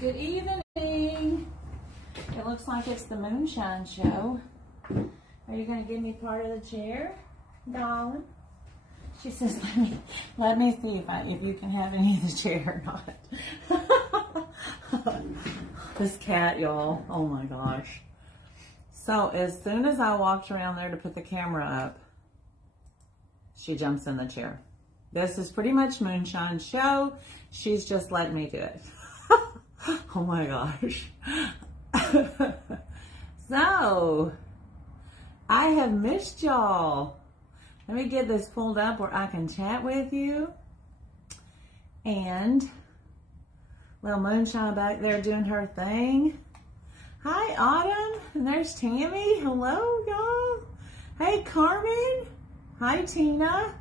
Good evening. It looks like it's the moonshine show. Are you going to give me part of the chair, darling? She says, let me see if you can have any of the chair or not. This cat, y'all. Oh my gosh. So as soon as I walked around there to put the camera up, she jumps in the chair. This is pretty much moonshine show. She's just letting me do it. Oh my gosh. So, I have missed y'all. Let me get this pulled up where I can chat with you. And little moonshine back there doing her thing. Hi, Autumn. And there's Tammy. Hello, y'all. Hey, Carmen. Hi, Tina.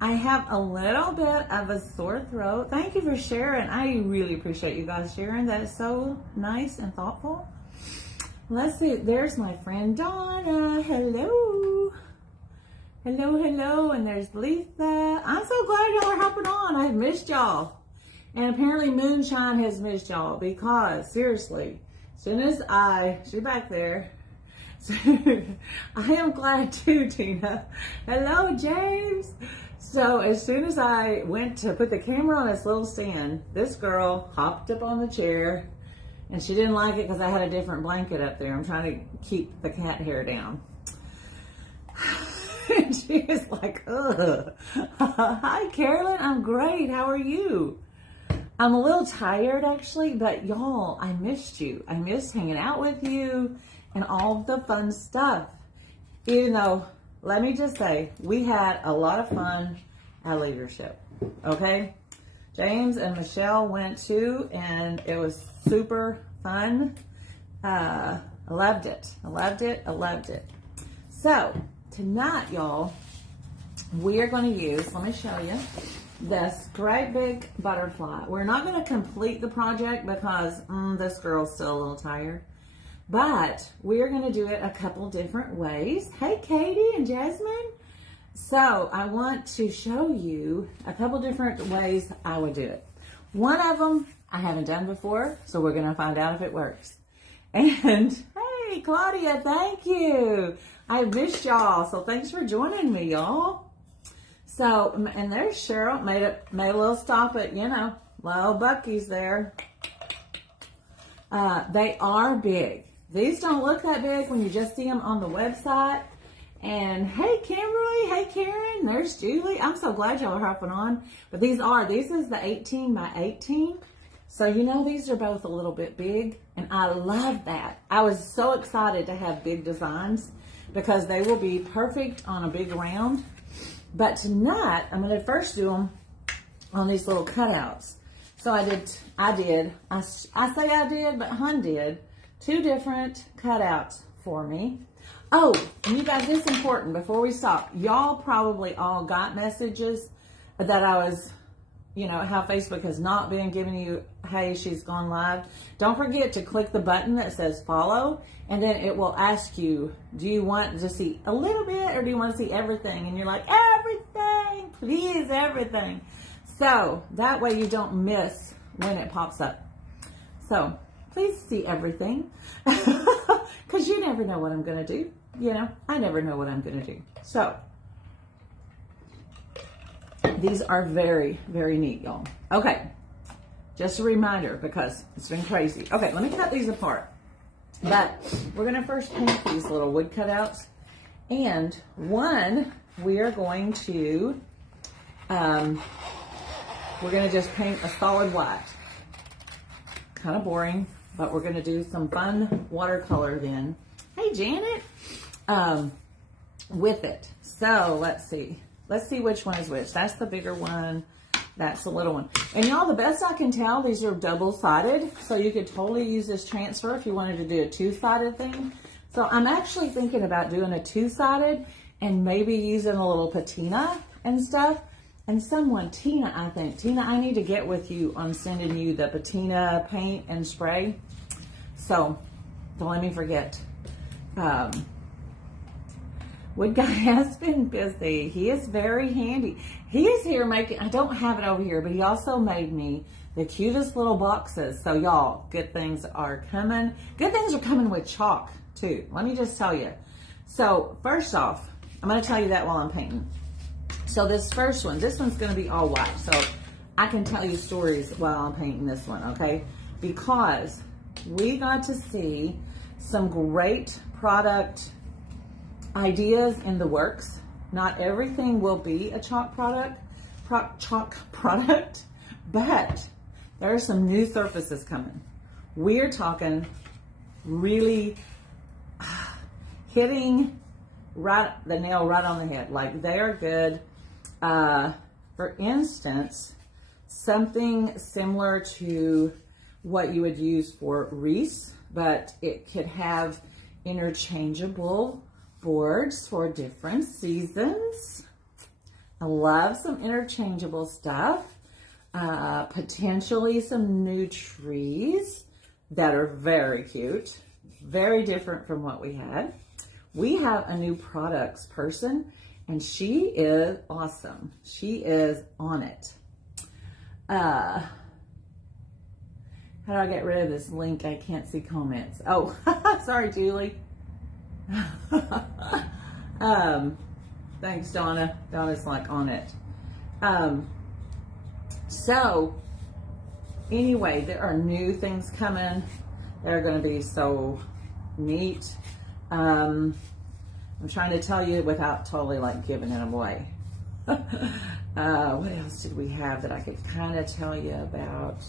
I have a little bit of a sore throat. Thank you for sharing. I really appreciate you guys sharing. That is so nice and thoughtful. Let's see. There's my friend Donna. Hello. Hello, hello. And there's Lisa. I'm so glad y'all are hopping on. I've missed y'all. And apparently Moonshine has missed y'all because, seriously, as soon as she's back there. I am glad too, Tina. Hello, James. So as soon as I went to put the camera on its little stand, this girl hopped up on the chair and she didn't like it because I had a different blanket up there. I'm trying to keep the cat hair down. And she was like, ugh. Hi, Carolyn. I'm great. How are you? I'm a little tired actually, but y'all, I missed you. I missed hanging out with you and all the fun stuff. Even though, let me just say, we had a lot of fun at leadership, okay? James and Michelle went too, and it was super fun. I loved it. I loved it. I loved it. So, tonight, y'all, we are going to use, let me show you, this great big butterfly. We're not going to complete the project because this girl's still a little tired. But we're going to do it a couple different ways. Hey, Katie and Jasmine. So I want to show you a couple different ways I would do it. One of them I haven't done before, so we're going to find out if it works. And hey, Claudia, thank you. I missed y'all, so thanks for joining me, y'all. So, and there's Cheryl, made a little stop at, little Bucky's there. They are big. These don't look that big when you just see them on the website. And hey, Kimberly, hey, Karen, there's Julie. I'm so glad y'all are hopping on. But this is the 18 by 18. So, these are both a little bit big. And I love that. I was so excited to have big designs because they will be perfect on a big round. But tonight, I'm going to first do them on these little cutouts. So I say I did, but Hun did 2 different cutouts for me. Oh, and you guys, this is important before we stop. Y'all probably all got messages that I was, how Facebook has not been giving you, hey, she's gone live. Don't forget to click the button that says follow, and then it will ask you, do you want to see a little bit or do you want to see everything? And you're like, everything, please, everything. So that way you don't miss when it pops up. So please see everything because you never know what I'm going to do. I never know what I'm going to do. So these are very, very neat, y'all. Okay. Just a reminder because it's been crazy. Okay, let me cut these apart. But we're going to first paint these little wood cutouts. And one, we are going to, we're going to just paint a solid white. Kind of boring, but we're going to do some fun watercolor then. Hey, Janet. With it. So let's see. Let's see which one is which. That's the bigger one. That's the little one. And y'all, the best I can tell, these are double-sided. So you could totally use this transfer if you wanted to do a 2-sided thing. So I'm actually thinking about doing a 2-sided and maybe using a little patina and stuff. And Tina, I think. Tina, I need to get with you on sending you the patina paint and spray. So don't let me forget. Wood Guy has been busy. He is very handy. He is here making, I don't have it over here, but he also made me The cutest little boxes. So y'all, good things are coming. Good things are coming with chalk too. Let me just tell you. So first off, I'm going to tell you that while I'm painting. So this first one, this one's going to be all white. So I can tell you stories while I'm painting this one, okay? Because we got to see some great product ideas in the works. Not everything will be a chalk product, but there are some new surfaces coming. We're talking really hitting the nail right on the head. Like, they are good. For instance, something similar to what you would use for wreaths, but it could have interchangeable boards for different seasons. I love some interchangeable stuff. Potentially some new trees that are very cute, very different from what we had. We have a new products person, and she is awesome. She is on it. How do I get rid of this link? I can't see comments. Oh, sorry, Julie. Thanks, Donna. Donna's like on it. So anyway, there are new things coming. They're going to be so neat. I'm trying to tell you without totally like giving it away. What else did we have that I could kind of tell you about?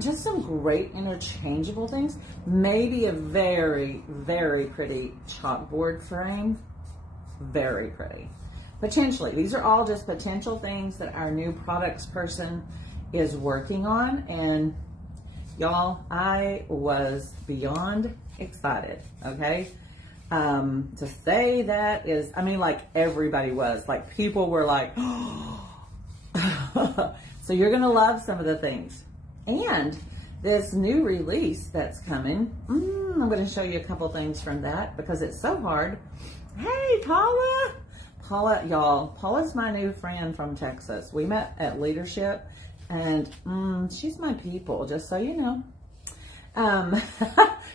Just some great interchangeable things. Maybe a very, very pretty chalkboard frame. Very pretty. Potentially. These are all just potential things that our new products person is working on. And y'all, I was beyond excited, okay? To say that is, I mean, like, everybody was. Like, people were like, oh. So you're going to love some of the things. And this new release that's coming, I'm going to show you a couple things from that because it's so hard. Hey, Paula. Paula, y'all, Paula's my new friend from Texas. We met at Leadership, and she's my people, just so you know.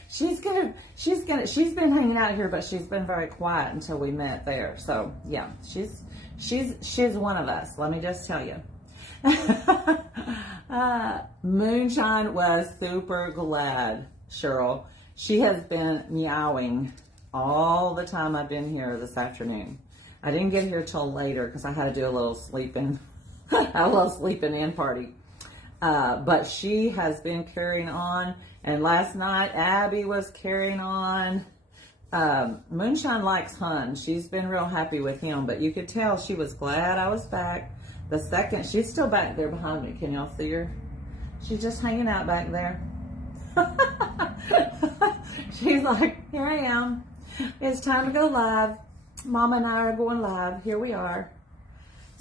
She's been hanging out here, but she's been very quiet until we met there. So yeah, she's one of us. Let me just tell you. Moonshine was super glad, Cheryl. She has been meowing all the time I've been here this afternoon. I didn't get here till later because I had to do a little sleeping, in party. But she has been carrying on. And last night, Abby was carrying on. Moonshine likes Hun. She's been real happy with him, but you could tell she was glad I was back. The second, she's still back there behind me. Can y'all see her? She's just hanging out back there. She's like, here I am. It's time to go live. Mama and I are going live. Here we are.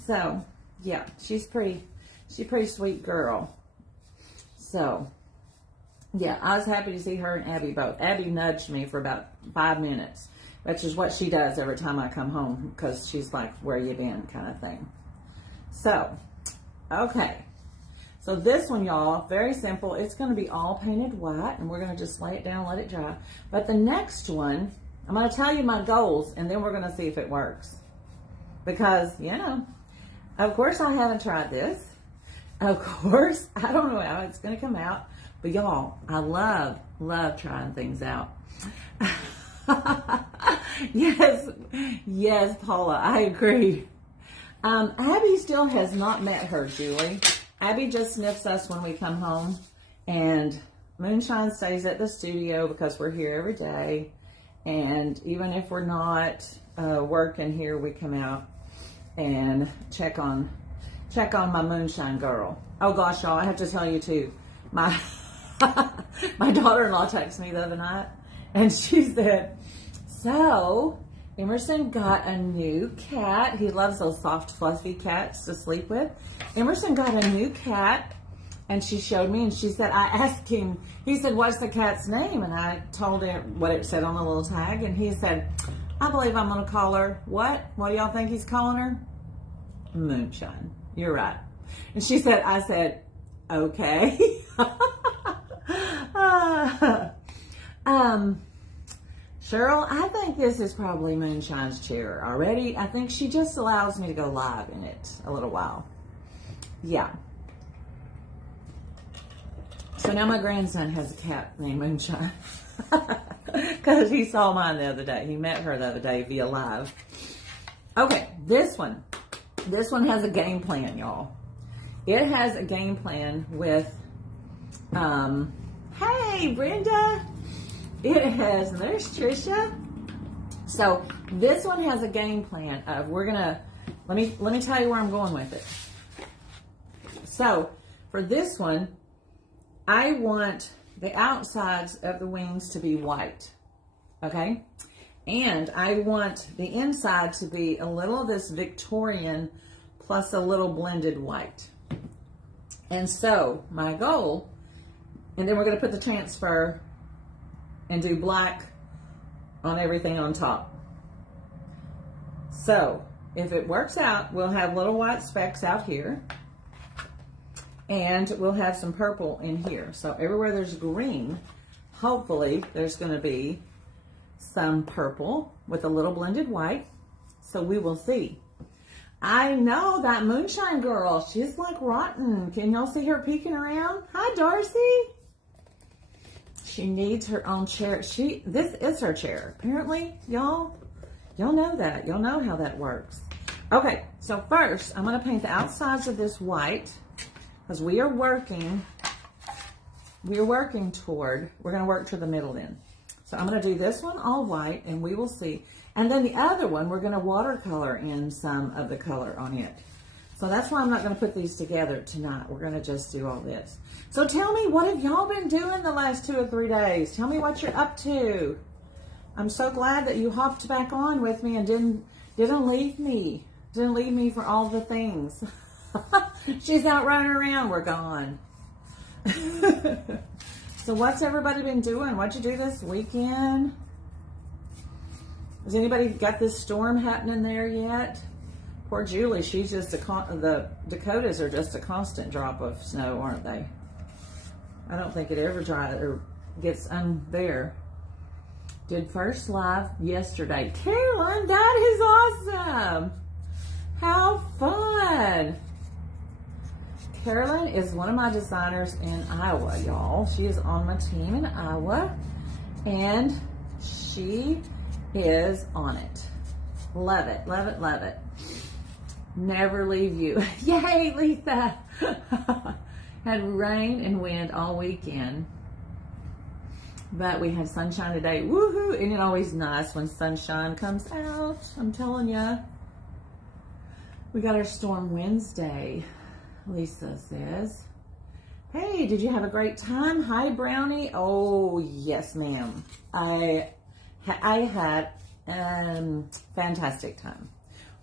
So, yeah, she's a pretty sweet girl. So, yeah, I was happy to see her and Abby both. Abby nudged me for about 5 minutes, which is what she does every time I come home because she's like, where you been kind of thing. So, okay. So this one, y'all, very simple. It's going to be all painted white, and we're going to just lay it down and let it dry. But the next one, I'm going to tell you my goals, and then we're going to see if it works. Because, you know, of course I haven't tried this. Of course, I don't know how it's going to come out. But y'all, I love trying things out. Yes, Paula, I agree. Abby still has not met her, Julie. Abby just sniffs us when we come home, and Moonshine stays at the studio because we're here every day. And even if we're not working here, we come out and check on my Moonshine girl. Oh gosh, y'all, I have to tell you too. My daughter-in-law texted me the other night, and she said, so Emerson got a new cat. He loves those soft, fluffy cats to sleep with. Emerson got a new cat, and she showed me, and she said, I asked him, he said, what's the cat's name? And I told him what it said on the little tag, and he said, I believe I'm going to call her, what? What do y'all think he's calling her? Moonshine. You're right. And I said, Okay. Cheryl, I think this is probably Moonshine's chair already. I think she just allows me to go live in it a little while. Yeah. So now my grandson has a cat named Moonshine. Because he saw mine the other day. He met her the other day via live. Okay, this one. This one has a game plan, y'all. It has a game plan with, hey, Brenda. It has, there's Trisha. So this one has a game plan of, we're gonna, let me tell you where I'm going with it. So for this one, I want the outsides of the wings to be white, okay? And I want the inside to be a little of this Victorian plus a little blended white. And so my goal, and then we're gonna put the transfer and do black on everything on top. So if it works out, we'll have little white specks out here, and we'll have some purple in here. So everywhere there's green, hopefully there's going to be some purple with a little blended white. So we will see. I know that Moonshine girl, she's like rotten. Can y'all see her peeking around? Hi, Darcy. She needs her own chair. This is her chair. Apparently, y'all know that. Y'all know how that works. Okay, so first, I'm going to paint the outsides of this white because we are working toward, we're going to work to the middle then. So I'm going to do this one all white, and we will see. And then the other one, we're going to watercolor in some of the color on it. So that's why I'm not going to put these together tonight. We're going to just do all this. So tell me, what have y'all been doing the last 2 or 3 days? Tell me what you're up to. I'm so glad that you hopped back on with me and didn't leave me. Didn't leave me for all the things. She's out running around. We're gone. So what's everybody been doing? What'd you do this weekend? Has anybody got this storm happening there yet? Poor Julie, she's just the Dakotas are just a constant drop of snow, aren't they? I don't think it ever dries or gets there. Did first live yesterday. Carolyn, that is awesome. How fun. Carolyn is one of my designers in Iowa, y'all. She is on my team in Iowa, and she is on it. Love it, love it, love it. Never leave you. Yay, Lisa. Had rain and wind all weekend, but we had sunshine today. Woohoo! Isn't it always nice when sunshine comes out? I'm telling you. We got our storm Wednesday, Lisa says. Hey, did you have a great time? Hi, Brownie. Oh, yes, ma'am. I had a fantastic time.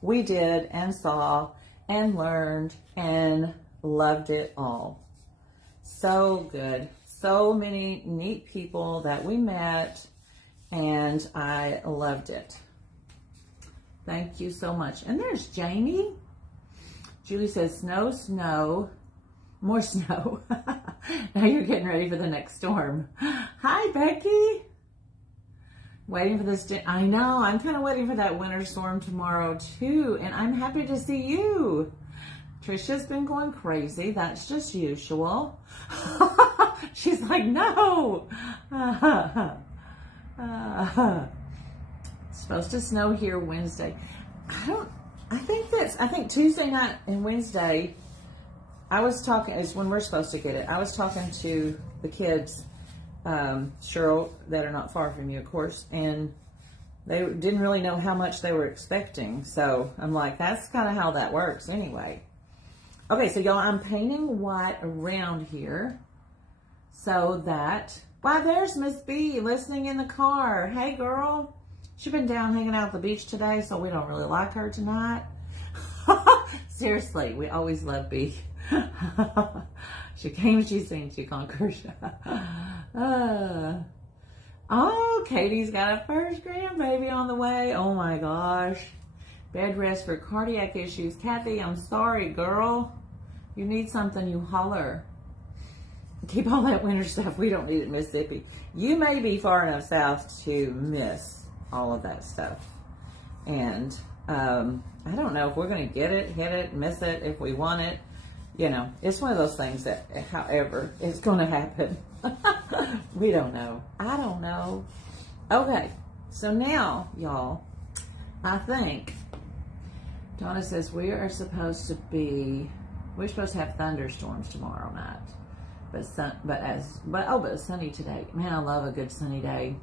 We did and saw and learned and loved it all. So good. So many neat people that we met, and I loved it. Thank you so much. And there's Jamie. Julie says, snow, snow, more snow. Now you're getting ready for the next storm. Hi, Becky. Waiting for this. I know. I'm kind of waiting for that winter storm tomorrow, too. And I'm happy to see you. Trisha's been going crazy. That's just usual. She's like, no. It's supposed to snow here Wednesday. I think Tuesday night and Wednesday, I was talking, is when we're supposed to get it. I was talking to the kids, Cheryl, that are not far from you, of course, and they didn't really know how much they were expecting. So I'm like, that's kind of how that works anyway. Okay, so y'all, I'm painting white around here so that, wow, there's Miss B listening in the car. Hey, girl. She's been down hanging out at the beach today, so we don't really like her tonight. Seriously, we always love B. She came, she's seen, she conquers. Oh, Katie's got a first grandbaby on the way. Oh my gosh. Bed rest for cardiac issues. Kathy, I'm sorry, girl. You need something, you holler. keep all that winter stuff. We don't need it in Mississippi. You may be far enough south to miss all of that stuff. And I don't know if we're going to get it, hit it, miss it, if we want it. You know, it's one of those things that, however, it's going to happen. We don't know. I don't know. Okay, so now, y'all, I think Donna says we're supposed to have thunderstorms tomorrow night. But it's sunny today. Man, I love a good sunny day.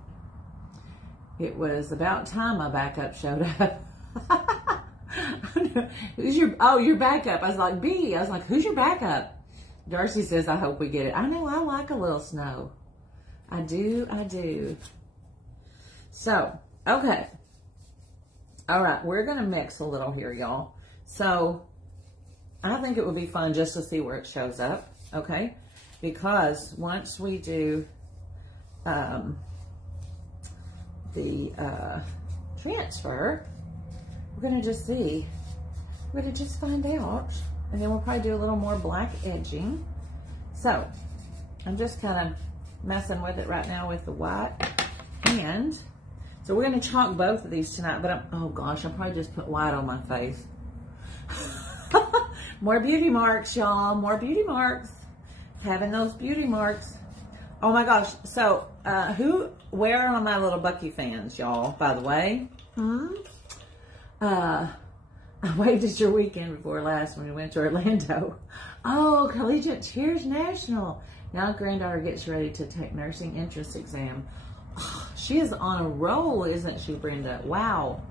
It was about time my backup showed up. Who's your backup? I was like, B. I was like, who's your backup? Darcy says, I hope we get it. I know, I like a little snow. I do. So, okay. All right, we're going to mix a little here, y'all. So, I think it would be fun just to see where it shows up, okay? Because once we do the transfer, we're going to just see. We're going to just find out. And then we'll probably do a little more black edging. So, I'm just kind of messing with it right now with the white. And so we're going to chalk both of these tonight. But oh gosh, I'll probably just put white on my face. More beauty marks, y'all. More beauty marks. Having those beauty marks. Oh my gosh. So, where are my little Bucky fans, y'all, by the way? I waved at your weekend before last when we went to Orlando. Oh, Collegiate Cheers National. Now granddaughter gets ready to take nursing entrance exam. Oh, she is on a roll, isn't she, Brenda? Wow.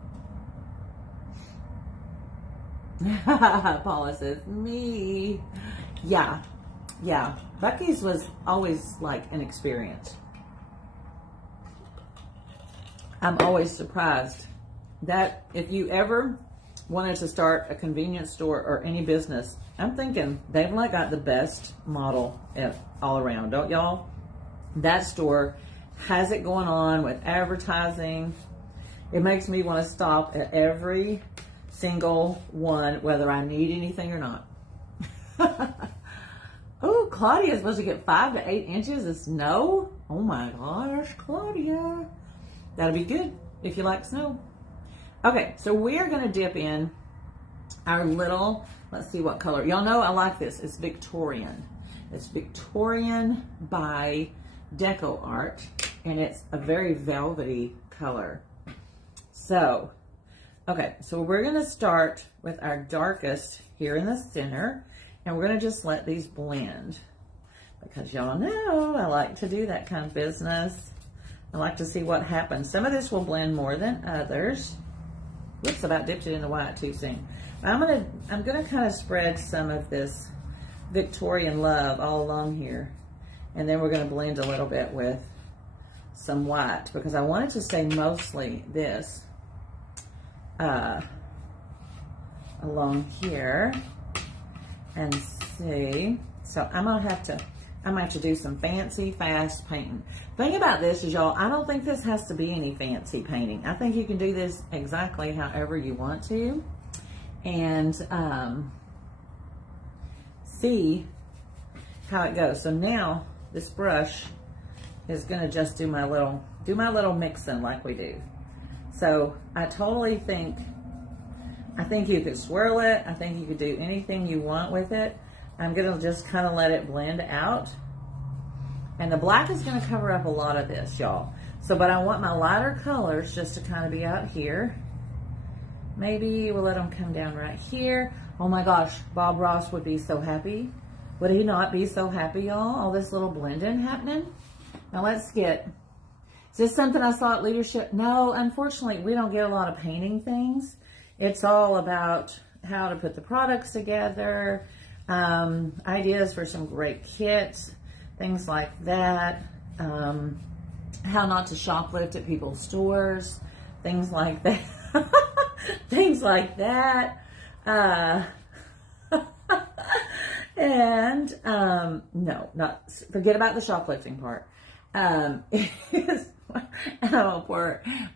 Paula says, me. Yeah. Bucky's was always like an experience. I'm always surprised that if you ever wanted to start a convenience store or any business, I'm thinking they've like got the best model all around, don't y'all? That store has it going on with advertising. It makes me want to stop at every single one, whether I need anything or not. Oh, Claudia is supposed to get 5 to 8 inches of snow. Oh my gosh, Claudia. That'll be good if you like snow. Okay, so we're going to dip in our little, let's see what color. Y'all know I like this. It's Victorian. It's Victorian by Deco Art, and it's a very velvety color. So, okay, so we're going to start with our darkest here in the center, and we're going to just let these blend because y'all know I like to do that kind of business. I like to see what happens. Some of this will blend more than others. Whoops, I about dipped it in the white too soon. I'm gonna kind of spread some of this Victorian love all along here, and then we're gonna blend a little bit with some white because I want it to stay mostly this along here. And see, so I might have to do some fancy fast painting. Thing about this is, y'all, I don't think this has to be any fancy painting. I think you can do this exactly however you want to, and see how it goes. So now this brush is gonna just do my little mixing like we do. So I totally think. I think you could swirl it. I think you could do anything you want with it. I'm going to just kind of let it blend out. And the black is going to cover up a lot of this, y'all. So, but I want my lighter colors just to kind of be out here. Maybe we'll let them come down right here. Oh my gosh, Bob Ross would be so happy. Would he not be so happy, y'all? All this little blending happening. Now let's get, is this something I saw at Leadership? No, unfortunately, we don't get a lot of painting things. It's all about how to put the products together, ideas for some great kits, things like that, how not to shoplift at people's stores, things like that, things like that. And no, not forget about the shoplifting part. Oh,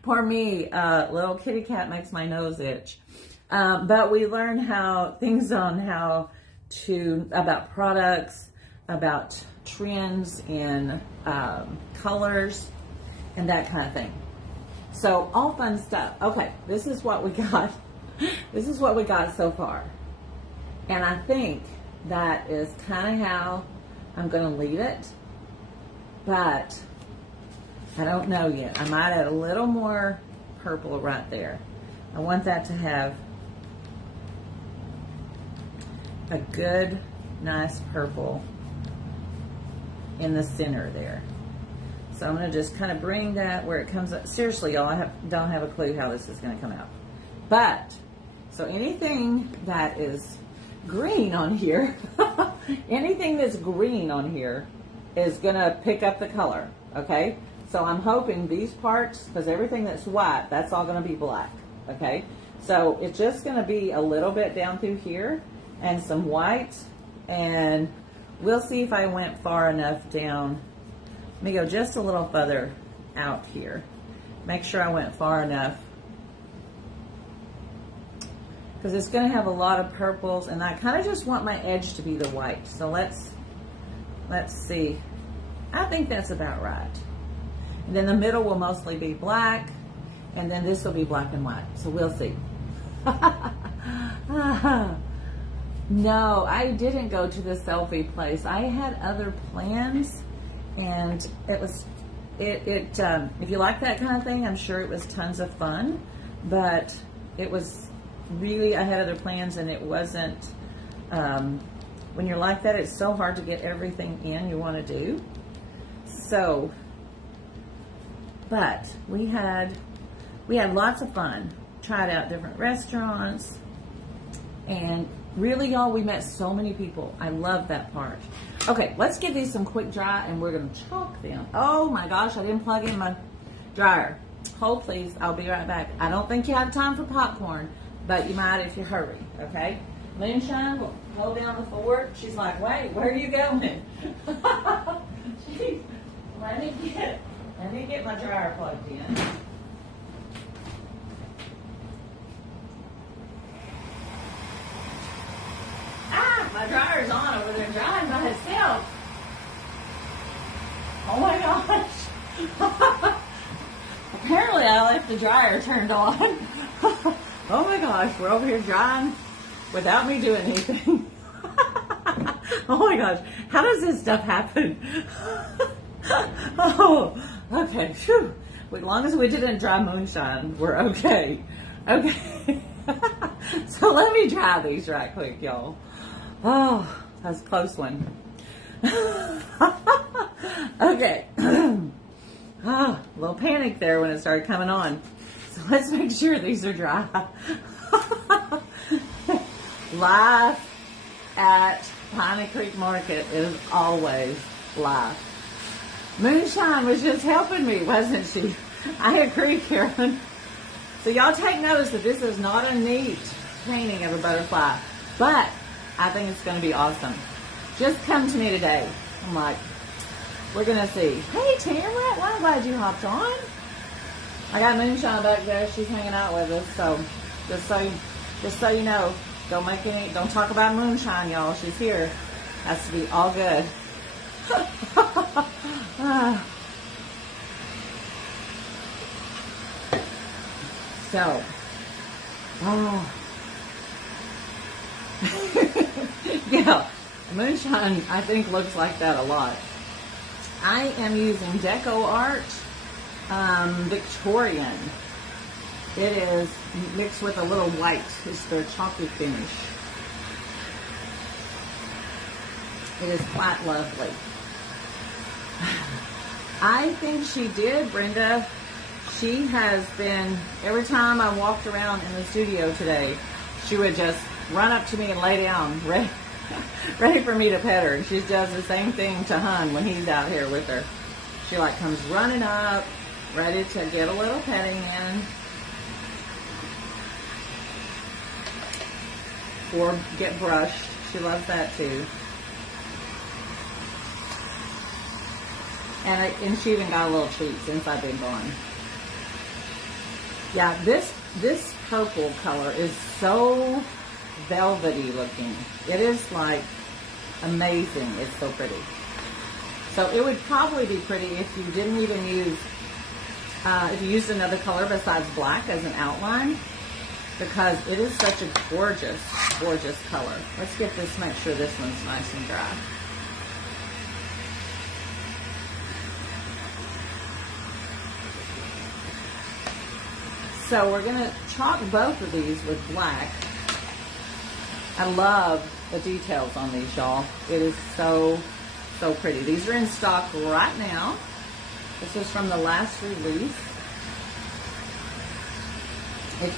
poor me. Little kitty cat makes my nose itch. But we learn about products, about trends in colors and that kind of thing. So all fun stuff. Okay, this is what we got. This is what we got so far. And I think that is kind of how I'm going to leave it. But I don't know yet. I might add a little more purple right there. I want that to have a good, nice purple in the center there. So I'm going to just kind of bring that where it comes up. Seriously, y'all, I don't have a clue how this is going to come out. But, so anything that is green on here, anything that's green on here is going to pick up the color, okay? So I'm hoping these parts, because everything that's white, that's all going to be black, okay? So it's just going to be a little bit down through here and some white, and we'll see if I went far enough down. Let me go just a little further out here. Make sure I went far enough, because it's going to have a lot of purples, and I kind of just want my edge to be the white. So let's see. I think that's about right. And then the middle will mostly be black, and then this will be black and white. So we'll see. No, I didn't go to the selfie place. I had other plans, and if you like that kind of thing, I'm sure it was tons of fun, but it was really, I had other plans, and it wasn't, when you're like that, it's so hard to get everything in you want to do. So, but we had lots of fun, tried out different restaurants, and really, y'all, we met so many people. I love that part. Okay, let's give these some quick dry, and we're going to chalk them. Oh my gosh, I didn't plug in my dryer. Hold please, I'll be right back. I don't think you have time for popcorn, but you might if you hurry, okay? Moonshine will hold down the fort. She's like, wait, where are you going? Let me get my dryer plugged in. My dryer's on over there drying by itself. Oh my gosh. Apparently I left the dryer turned on. Oh my gosh, we're over here drying without me doing anything. Oh my gosh, how does this stuff happen? Oh, okay. Whew. As long as we didn't dry moonshine, we're okay. Okay. So let me dry these right quick, y'all. Oh, that's a close one. Okay. A little panic there when it started coming on. So let's make sure these are dry. Life at Piney Creek Market is always live. Moonshine was just helping me, wasn't she? I agree, Carolyn. So y'all take notice that this is not a neat painting of a butterfly, but I think it's going to be awesome. Just come to me today. I'm like, we're going to see. Hey, Tamara, well, I'm glad you hopped on. I got Moonshine back there. She's hanging out with us. So just so you know, don't talk about Moonshine, y'all. She's here. Has to be all good. So, yeah, Moonshine, I think, looks like that a lot. I am using Deco Art Victorian. It is mixed with a little white. It's their chalky finish. It is quite lovely. I think she did, Brenda. She has been, every time I walked around in the studio today, she would just run up to me and lay down, ready for me to pet her. And she does the same thing to Hun when he's out here with her. She like comes running up, ready to get a little petting in. Or get brushed. She loves that too. And she even got a little treat since I've been gone. Yeah, this purple color is so velvety looking. It is like amazing. It's so pretty. So it would probably be pretty if you didn't even use, if you used another color besides black as an outline, because it is such a gorgeous, gorgeous color. Let's get this, make sure this one's nice and dry. So we're gonna chalk both of these with black. I love the details on these, y'all. It is so, so pretty. These are in stock right now. This is from the last release. If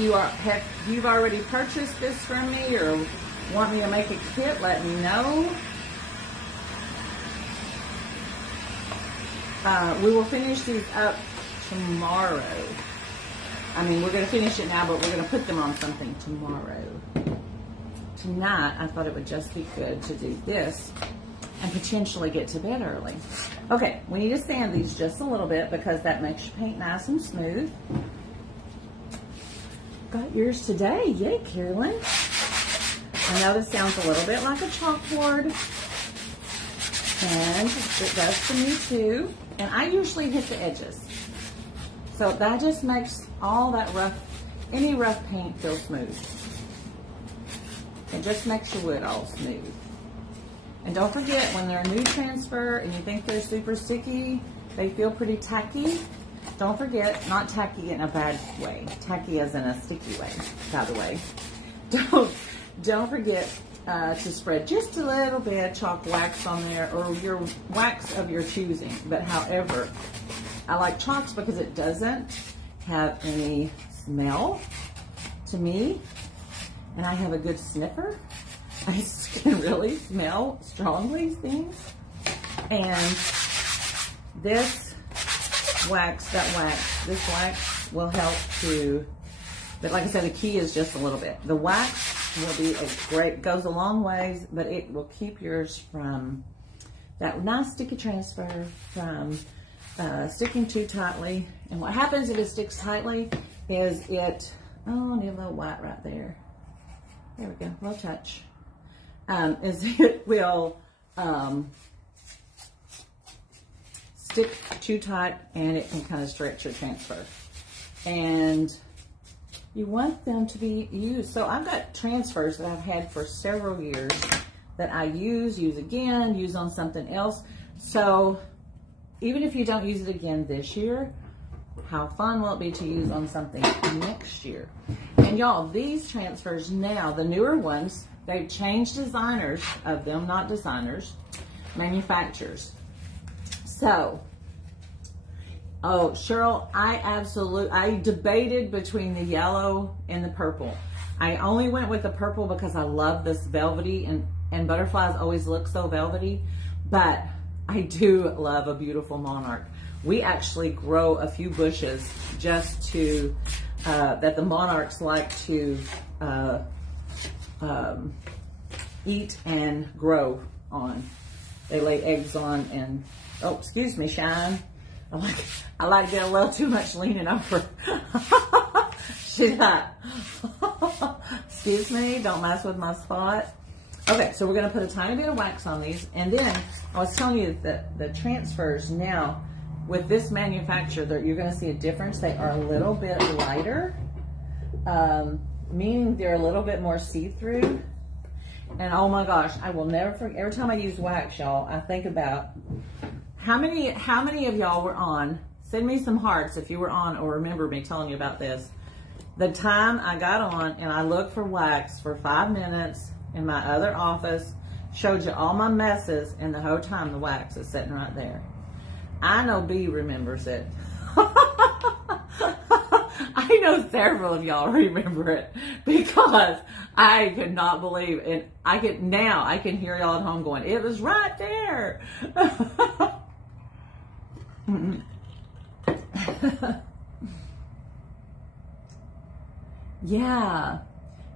you've already purchased this from me or want me to make a kit, let me know. We will finish these up tomorrow. I mean, we're going to finish it now, but we're going to put them on something tomorrow. Tonight, I thought it would just be good to do this and potentially get to bed early. Okay, we need to sand these just a little bit because that makes your paint nice and smooth. Got yours today. Yay, Carolyn. I know this sounds a little bit like a chalkboard, and it does to me too. And I usually hit the edges. So that just makes all that rough, any rough paint feel smooth. It just makes your wood all smooth. And don't forget, when they're a new transfer and you think they're super sticky, they feel pretty tacky. Don't forget, not tacky in a bad way. Tacky as in a sticky way, by the way. Don't forget to spread just a little bit chalk wax on there, or your wax of your choosing. But however, I like chalks because it doesn't have any smell to me, and I have a good sniffer. I can really smell strongly things. And this wax, this wax will help to, but like I said, the key is just a little bit. The wax will be a great, goes a long ways, but it will keep yours from that nice sticky transfer, from sticking too tightly. And what happens if it sticks tightly is it, oh, I need a little white right there. There we go, a little touch. Is it will stick too tight, and it can kind of stretch your transfer. And you want them to be used. So I've got transfers that I've had for several years that I use again, use on something else. So even if you don't use it again this year, how fun will it be to use on something next year? And y'all, these transfers now, the newer ones, they've changed designers of them, not designers, manufacturers. So, oh, Cheryl, I debated between the yellow and the purple. I only went with the purple because I love this velvety, and butterflies always look so velvety, but I do love a beautiful monarch. We actually grow a few bushes just to, that the monarchs like to eat and grow on. They lay eggs on, and, oh, excuse me, Shine. I like get a little too much leaning over. She's like, excuse me, don't mess with my spot. Okay, so we're going to put a tiny bit of wax on these. And then I was telling you that the transfers now, with this manufacturer, you're going to see a difference. They are a little bit lighter, meaning they're a little bit more see-through. And oh my gosh, I will never forget. Every time I use wax, y'all, I think about how many of y'all were on. Send me some hearts if you were on or remember me telling you about this. The time I got on and I looked for wax for 5 minutes in my other office, showed you all my messes, and the whole time the wax is sitting right there. I know B remembers it. I know several of y'all remember it because I could not believe it. I can hear y'all at home going, it was right there. Yeah,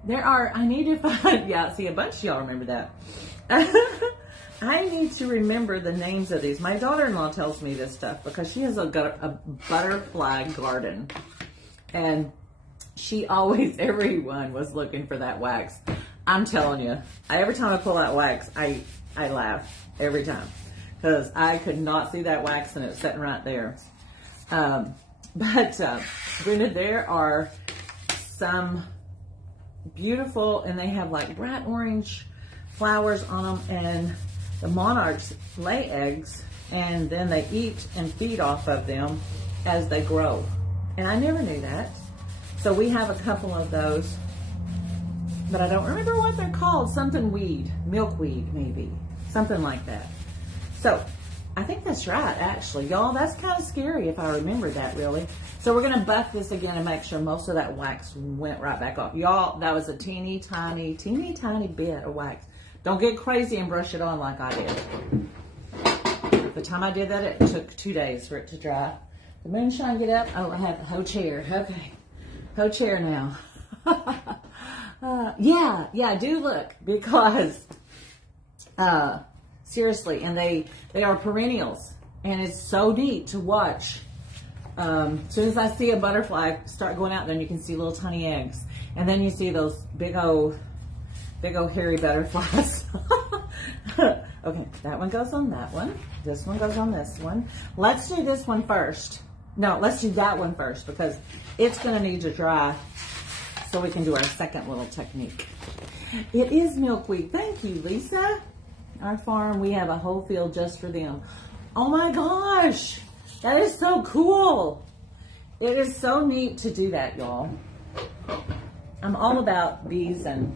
there are, I need to find, yeah, see, a bunch of y'all remember that. I need to remember the names of these. My daughter-in-law tells me this stuff because she has a butterfly garden. And she always, everyone was looking for that wax. I'm telling you, every time I pull out wax, I I laugh every time because I could not see that wax and it's sitting right there. Brenda, there are some beautiful, and they have like bright orange flowers on them, and the monarchs lay eggs and then they eat and feed off of them as they grow. And I never knew that. So we have a couple of those, but I don't remember what they're called. Something weed, milkweed maybe, something like that. So I think that's right, actually. Y'all, that's kind of scary if I remember that, really. So we're gonna buff this again and make sure most of that wax went right back off. Y'all, that was a teeny tiny bit of wax. Don't get crazy and brush it on like I did. The time I did that, it took 2 days for it to dry. The moonshine, get up. Oh, I have a whole chair. Okay, whole chair now. Yeah, do look, because seriously, and they are perennials, and it's so neat to watch. As soon as I see a butterfly start going out, then you can see little tiny eggs, and then you see those big old hairy butterflies. Okay, that one goes on that one. This one goes on this one. Let's do this one first. No, let's do that one first because it's going to need to dry so we can do our second little technique. It is milkweed. Thank you, Lisa. Our farm, we have a whole field just for them. Oh my gosh, that is so cool. It is so neat to do that, y'all. I'm all about bees and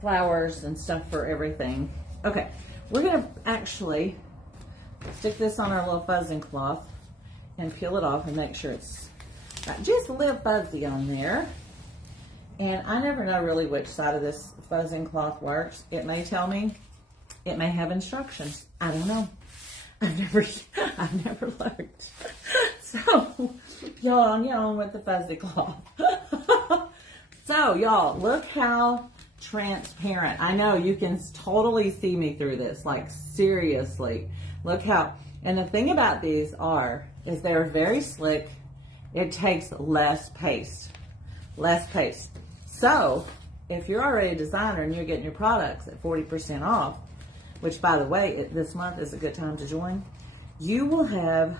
flowers and stuff for everything. Okay, we're gonna actually stick this on our little fuzzing cloth and peel it off and make sure it's got just a little fuzzy on there. And I never know really which side of this fuzzing cloth works. It may tell me, it may have instructions. I don't know. I've never looked. So, y'all, I'm on with the fuzzy cloth. So, y'all, look how transparent. I know you can totally see me through this, like seriously. Look how, and the thing about these is they're very slick. It takes less paste. So, if you're already a designer and you're getting your products at 40% off, which by the way, this month is a good time to join, you will have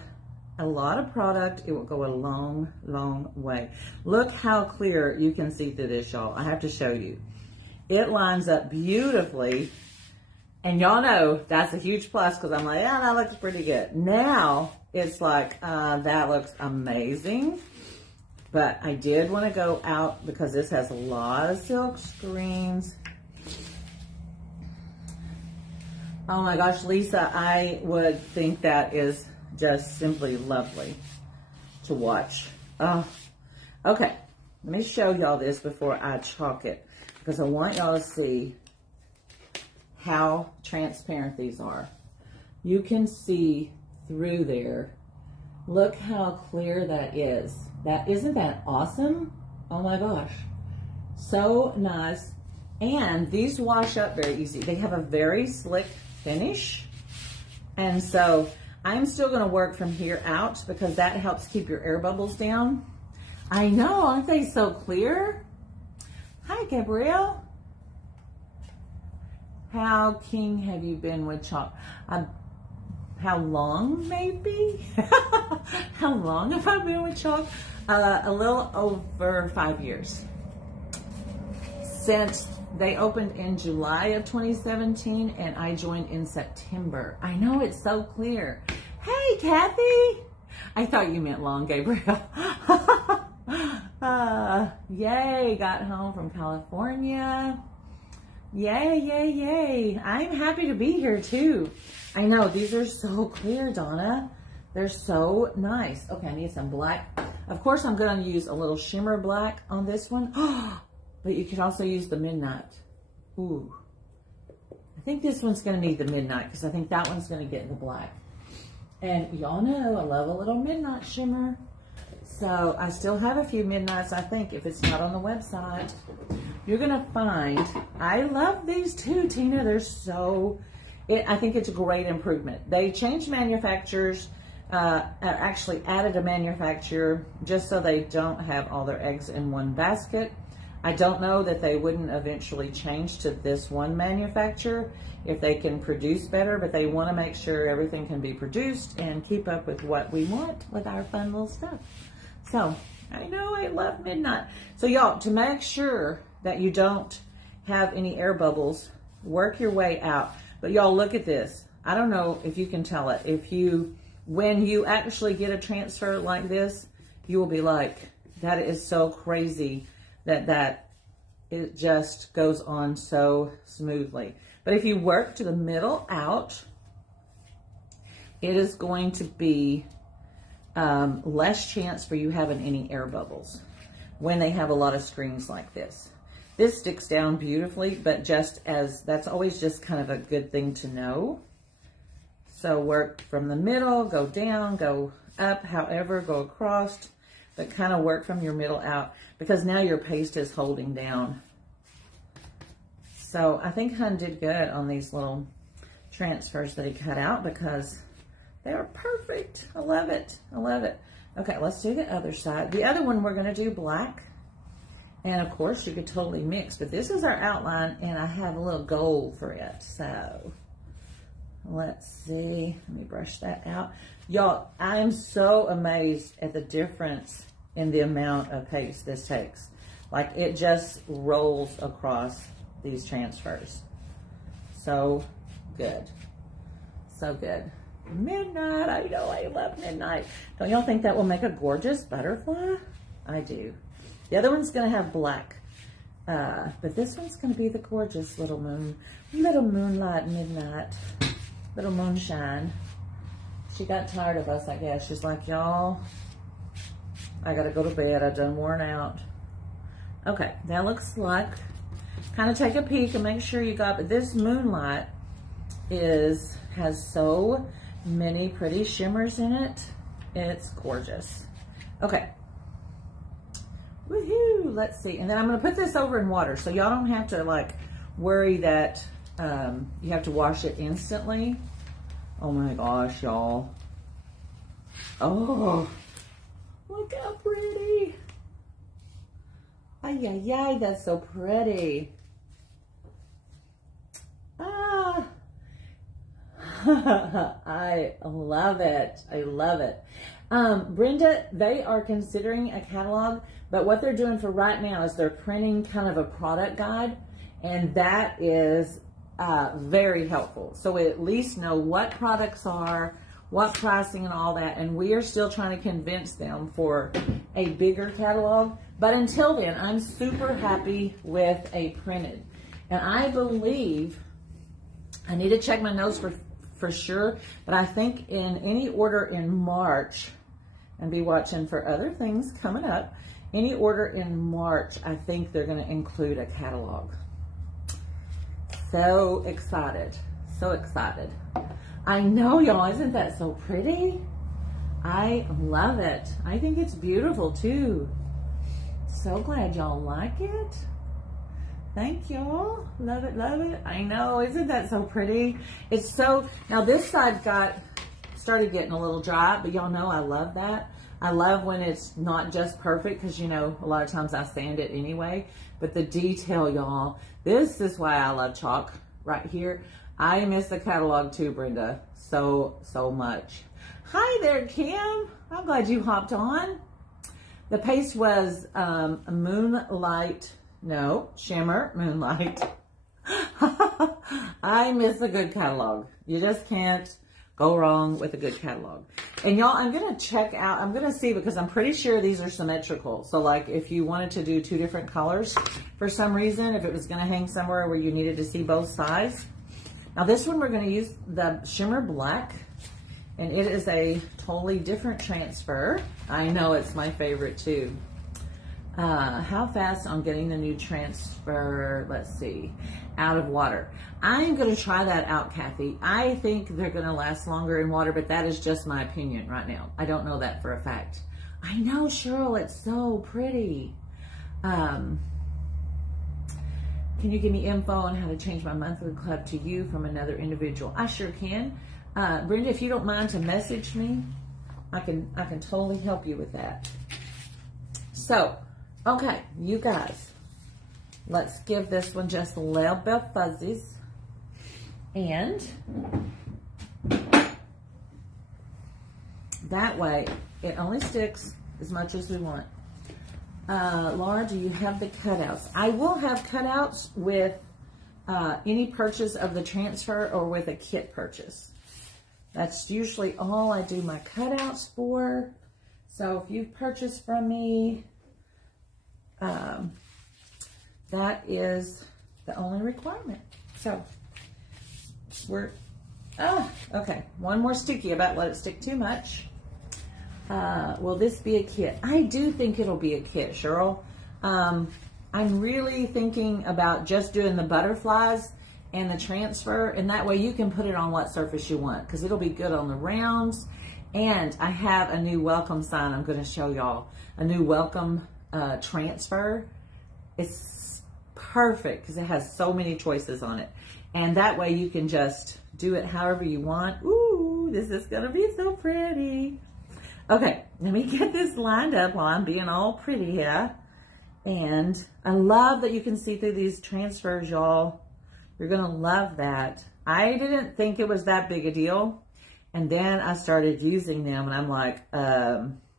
a lot of product. It will go a long, long way. Look how clear you can see through this, y'all. I have to show you. It lines up beautifully. And y'all know that's a huge plus because I'm like, yeah, that looks pretty good. Now it's like, that looks amazing. But I did want to go out because this has a lot of silk screens. Oh my gosh, Lisa, I would think that is just simply lovely to watch. Oh, okay. Let me show y'all this before I chalk it because I want y'all to see how transparent these are. You can see through there. Look how clear that is. Isn't that awesome? Oh my gosh. So nice. And these wash up very easy. They have a very slick finish. And so I'm still going to work from here out because that helps keep your air bubbles down. I know, aren't they so clear? Hi, Gabrielle. How king have you been with chalk? How long, maybe? How long have I been with chalk? A little over 5 years. Since they opened in July of 2017 and I joined in September. I know, it's so clear. Hey, Kathy. I thought you meant long, Gabriel. Yay, got home from California. Yay. I'm happy to be here too. I know, these are so clear, Donna. They're so nice. Okay, I need some black. Of course, I'm going to use a little shimmer black on this one. But you can also use the midnight. Ooh. I think this one's going to need the midnight because I think that one's going to get the black. And y'all know I love a little midnight shimmer. So I still have a few midnights, I think, if it's not on the website. You're going to find, I love these too, Tina. They're so, I think it's a great improvement. They changed manufacturers, actually added a manufacturer just so they don't have all their eggs in one basket. I don't know that they wouldn't eventually change to this one manufacturer if they can produce better, but they want to make sure everything can be produced and keep up with what we want with our fun little stuff. So I know I love midnight. So y'all, to make sure that you don't have any air bubbles, work your way out. But y'all, look at this. I don't know if you can tell it. When you actually get a transfer like this, you will be like, that is so crazy that it just goes on so smoothly. But if you work to the middle out, it is going to be less chance for you having any air bubbles when they have a lot of screens like this. This sticks down beautifully, but that's always just kind of a good thing to know. So work from the middle, go down, go up, however, go across, but kind of work from your middle out, because now your paste is holding down. So I think Hun did good on these little transfers that he cut out, because they are perfect. I love it. I love it. Okay, let's do the other side. The other one, we're going to do black. And of course, you could totally mix, but this is our outline, and I have a little gold for it. So let's see. Let me brush that out. Y'all, I am so amazed at the difference in the amount of paste this takes. Like, it just rolls across these transfers. So good. So good. Midnight. I know, I love midnight. Don't y'all think that will make a gorgeous butterfly? I do. The other one's going to have black. But this one's going to be the gorgeous little moonlight midnight. Little moonshine. She got tired of us, I guess. She's like, y'all, I got to go to bed. I'm done worn out. Okay, that looks like, kind of take a peek and make sure you got, but this moonlight has so many pretty shimmers in it. It's gorgeous. Okay. Woohoo! Let's see. And then I'm going to put this over in water, so y'all don't have to like worry that you have to wash it instantly. Oh my gosh, y'all. Oh, look how pretty. Ay, ay, ay, that's so pretty. Ah. I love it. I love it. Brenda, they are considering a catalog, but what they're doing for right now is they're printing kind of a product guide, and that is very helpful. So we at least know what products are, what pricing and all that, and we are still trying to convince them for a bigger catalog. But until then, I'm super happy with a printed. And I believe, I need to check my notes for sure, but I think in any order in March, and be watching for other things coming up, any order in March, I think they're going to include a catalog. So excited. So excited. I know, y'all, isn't that so pretty? I love it. I think it's beautiful too. So glad y'all like it. Thank y'all. Love it, love it. I know, isn't that so pretty? It's so, now this side started getting a little dry, but y'all know I love that. I love when it's not just perfect, because you know, a lot of times I sand it anyway, but the detail, y'all, this is why I love chalk right here. I miss the catalog too, Brenda, so much. Hi there, Kim. I'm glad you hopped on. The paste was Shimmer Moonlight. I miss a good catalog. You just can't go wrong with a good catalog. And y'all, I'm going to check out, I'm going to see, because I'm pretty sure these are symmetrical. So like if you wanted to do two different colors for some reason, if it was going to hang somewhere where you needed to see both sides. Now this one, we're going to use the Shimmer Black, and it is a totally different transfer. I know, it's my favorite too. How fast on getting the new transfer, let's see, out of water. I'm going to try that out, Kathy. I think they're going to last longer in water, but that is just my opinion right now. I don't know that for a fact. I know, Cheryl, it's so pretty. Can you give me info on how to change my monthly club to you from another individual? I sure can. Brenda, if you don't mind to message me, I can totally help you with that. So, okay, you guys, let's give this one just a little bit of fuzzies. And that way, it only sticks as much as we want. Laura, do you have the cutouts? I will have cutouts with any purchase of the transfer or with a kit purchase. That's usually all I do my cutouts for. So if you've purchased from me, that is the only requirement. So we're, okay. One more sticky, about let it stick too much. Will this be a kit? I do think it'll be a kit, Cheryl. I'm really thinking about just doing the butterflies and the transfer, and that way you can put it on what surface you want, because it'll be good on the rounds. And I have a new welcome sign I'm going to show y'all. A new welcome transfer. It's perfect because it has so many choices on it. And that way you can just do it however you want. Ooh, this is going to be so pretty. Okay, let me get this lined up while I'm being all pretty here. And I love that you can see through these transfers, y'all. You're going to love that. I didn't think it was that big a deal. And then I started using them, and I'm like,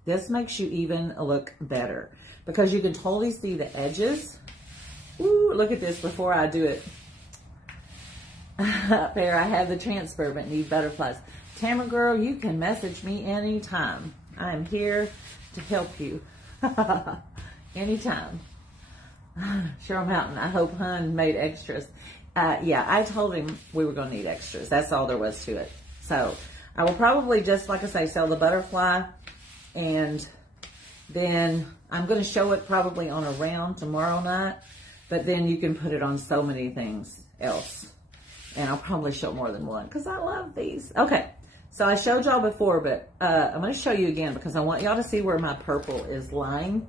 this makes you even look better. Because you can totally see the edges. Ooh, look at this before I do it. There, I have the transfer, but need butterflies. Tamara girl, you can message me anytime. I am here to help you. Anytime. Cheryl Mountain, I hope Hun made extras. Yeah, I told him we were going to need extras. That's all there was to it. So I will probably just, like I say, sell the butterfly. And then I'm going to show it probably on a round tomorrow night. But then you can put it on so many things else. And I'll probably show more than one because I love these. Okay. So I showed y'all before, but I'm going to show you again because I want y'all to see where my purple is lying.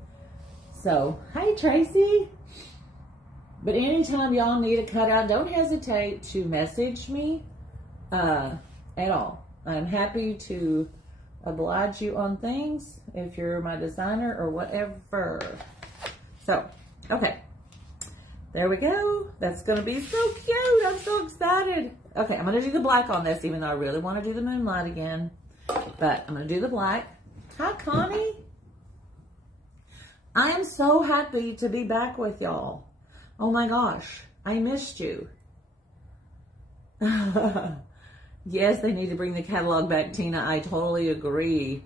So, hey, Tracy. But anytime y'all need a cutout, don't hesitate to message me at all. I'm happy to oblige you on things if you're my designer or whatever. So, okay. There we go. That's going to be so cute. I'm so excited. Okay, I'm going to do the black on this, even though I really want to do the moonlight again. But I'm going to do the black. Hi, Connie. I am so happy to be back with y'all. Oh my gosh, I missed you. Yes, they need to bring the catalog back, Tina. I totally agree.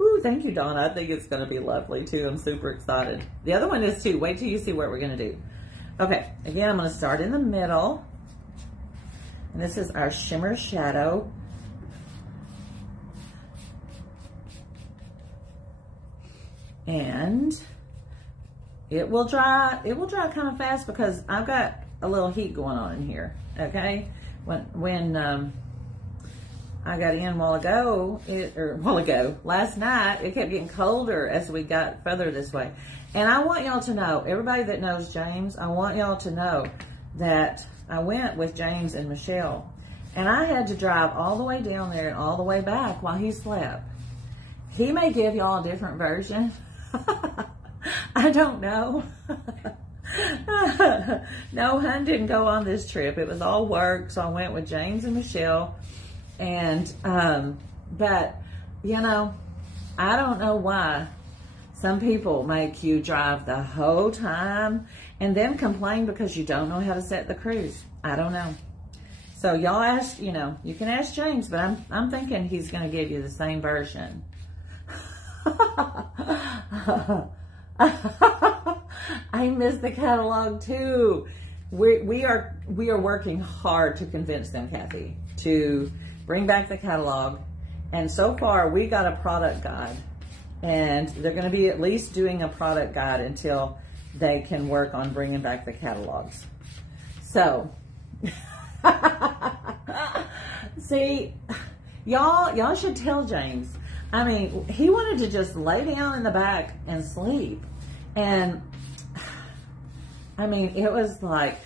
Ooh, thank you, Donna. I think it's going to be lovely, too. I'm super excited. The other one is, too. Wait till you see what we're going to do. Okay, again, I'm going to start in the middle. And this is our shimmer shadow. And it will dry kind of fast because I've got a little heat going on in here, okay? When I got in last night, it kept getting colder as we got further this way. And I want y'all to know, everybody that knows James, I want y'all to know that I went with James and Michelle, and I had to drive all the way down there and all the way back while he slept. He may give y'all a different version. I don't know. No, Hun didn't go on this trip. It was all work, so I went with James and Michelle. And, but, you know, I don't know why some people make you drive the whole time and then complain because you don't know how to set the cruise. I don't know. So y'all ask, you know, you can ask James, but I'm thinking he's going to give you the same version. I miss the catalog too. We are working hard to convince them, Kathy, to bring back the catalog. And so far we got a product guide, and they're going to be at least doing a product guide until they can work on bringing back the catalogs. So, see, y'all should tell James. I mean, he wanted to just lay down in the back and sleep. And, I mean, it was like,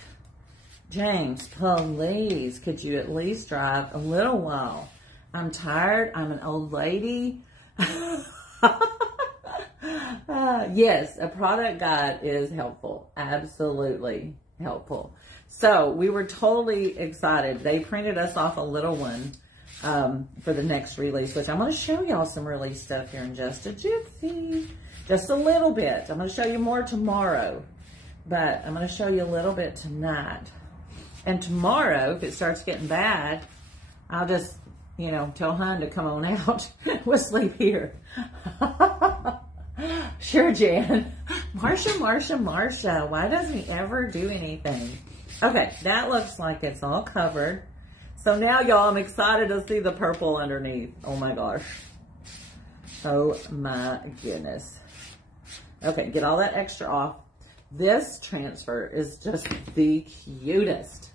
James, please, could you at least drive a little while? I'm tired. I'm an old lady. Yes, a product guide is helpful. Absolutely helpful. So we were totally excited. They printed us off a little one for the next release, which I'm going to show y'all some release stuff here in just a jiffy. Just a little bit. I'm going to show you more tomorrow, but I'm going to show you a little bit tonight. And tomorrow, if it starts getting bad, I'll just, you know, tell Hun to come on out. We'll sleep here. Sure, Jan. Marsha. Why doesn't he ever do anything? Okay, that looks like it's all covered. So now, y'all, I'm excited to see the purple underneath. Oh, my gosh. Oh, my goodness. Okay, get all that extra off. This transfer is just the cutest.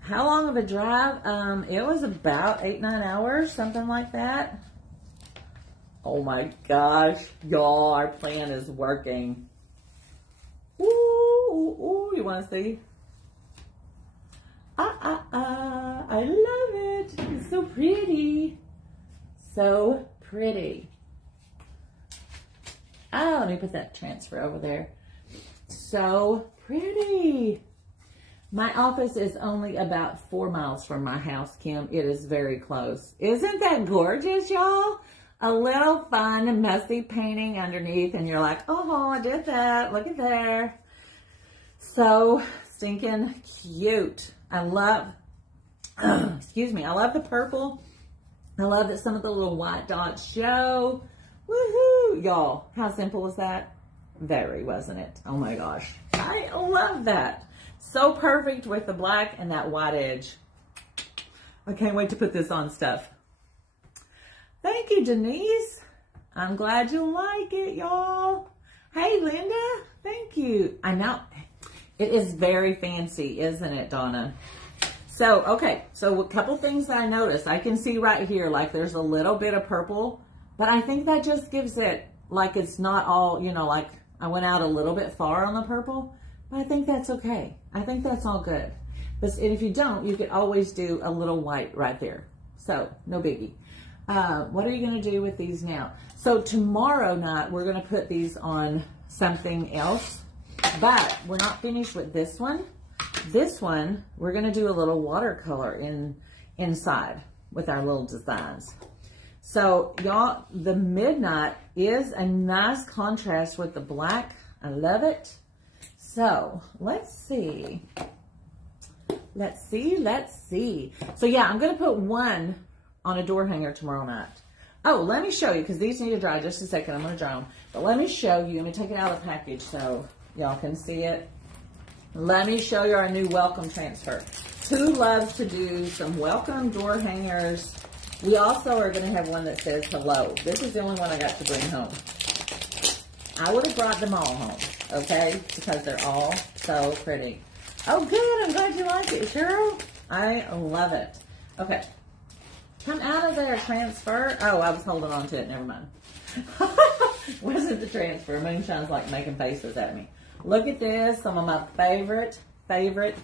How long of a drive? It was about 8-9 hours, something like that. Oh my gosh, y'all, our plan is working. Ooh, you want to see? I love it. It's so pretty. So pretty. Oh, let me put that transfer over there. So pretty. My office is only about 4 miles from my house, Kim. It is very close. Isn't that gorgeous, y'all? A little fun, messy painting underneath, and you're like, oh, I did that. Look at there. So stinking cute. I love, excuse me, I love the purple. I love that some of the little white dots show. Woohoo! Y'all, how simple was that? Very, wasn't it? Oh my gosh. I love that. So perfect with the black and that white edge. I can't wait to put this on stuff. Thank you, Denise. I'm glad you like it, y'all. Hey, Linda. Thank you. I know. It is very fancy, isn't it, Donna? So, okay. So a couple things that I noticed. I can see right here, like there's a little bit of purple, but I think that just gives it, like it's not all, you know, like I went out a little bit far on the purple, but I think that's okay. I think that's all good. But if you don't, you could always do a little white right there. So, no biggie. What are you going to do with these now? So tomorrow night, we're going to put these on something else, but we're not finished with this one. This one, we're going to do a little watercolor inside with our little designs. So y'all, the midnight is a nice contrast with the black. I love it. So let's see. Let's see. So yeah, I'm going to put one on a door hanger tomorrow night. Oh, let me show you, because these need to dry. Just a second, I'm going to dry them. But let me show you. Let me take it out of the package so y'all can see it. Let me show you our new welcome transfer. Who loves to do some welcome door hangers? We also are going to have one that says hello. This is the only one I got to bring home. I would have brought them all home, okay? Because they're all so pretty. Oh, good. I'm glad you like it, Cheryl. I love it. Okay. Come out of there, transfer. Oh, I was holding on to it. Never mind. Wasn't the transfer. Moonshine's like making faces at me. Look at this. Some of my favorite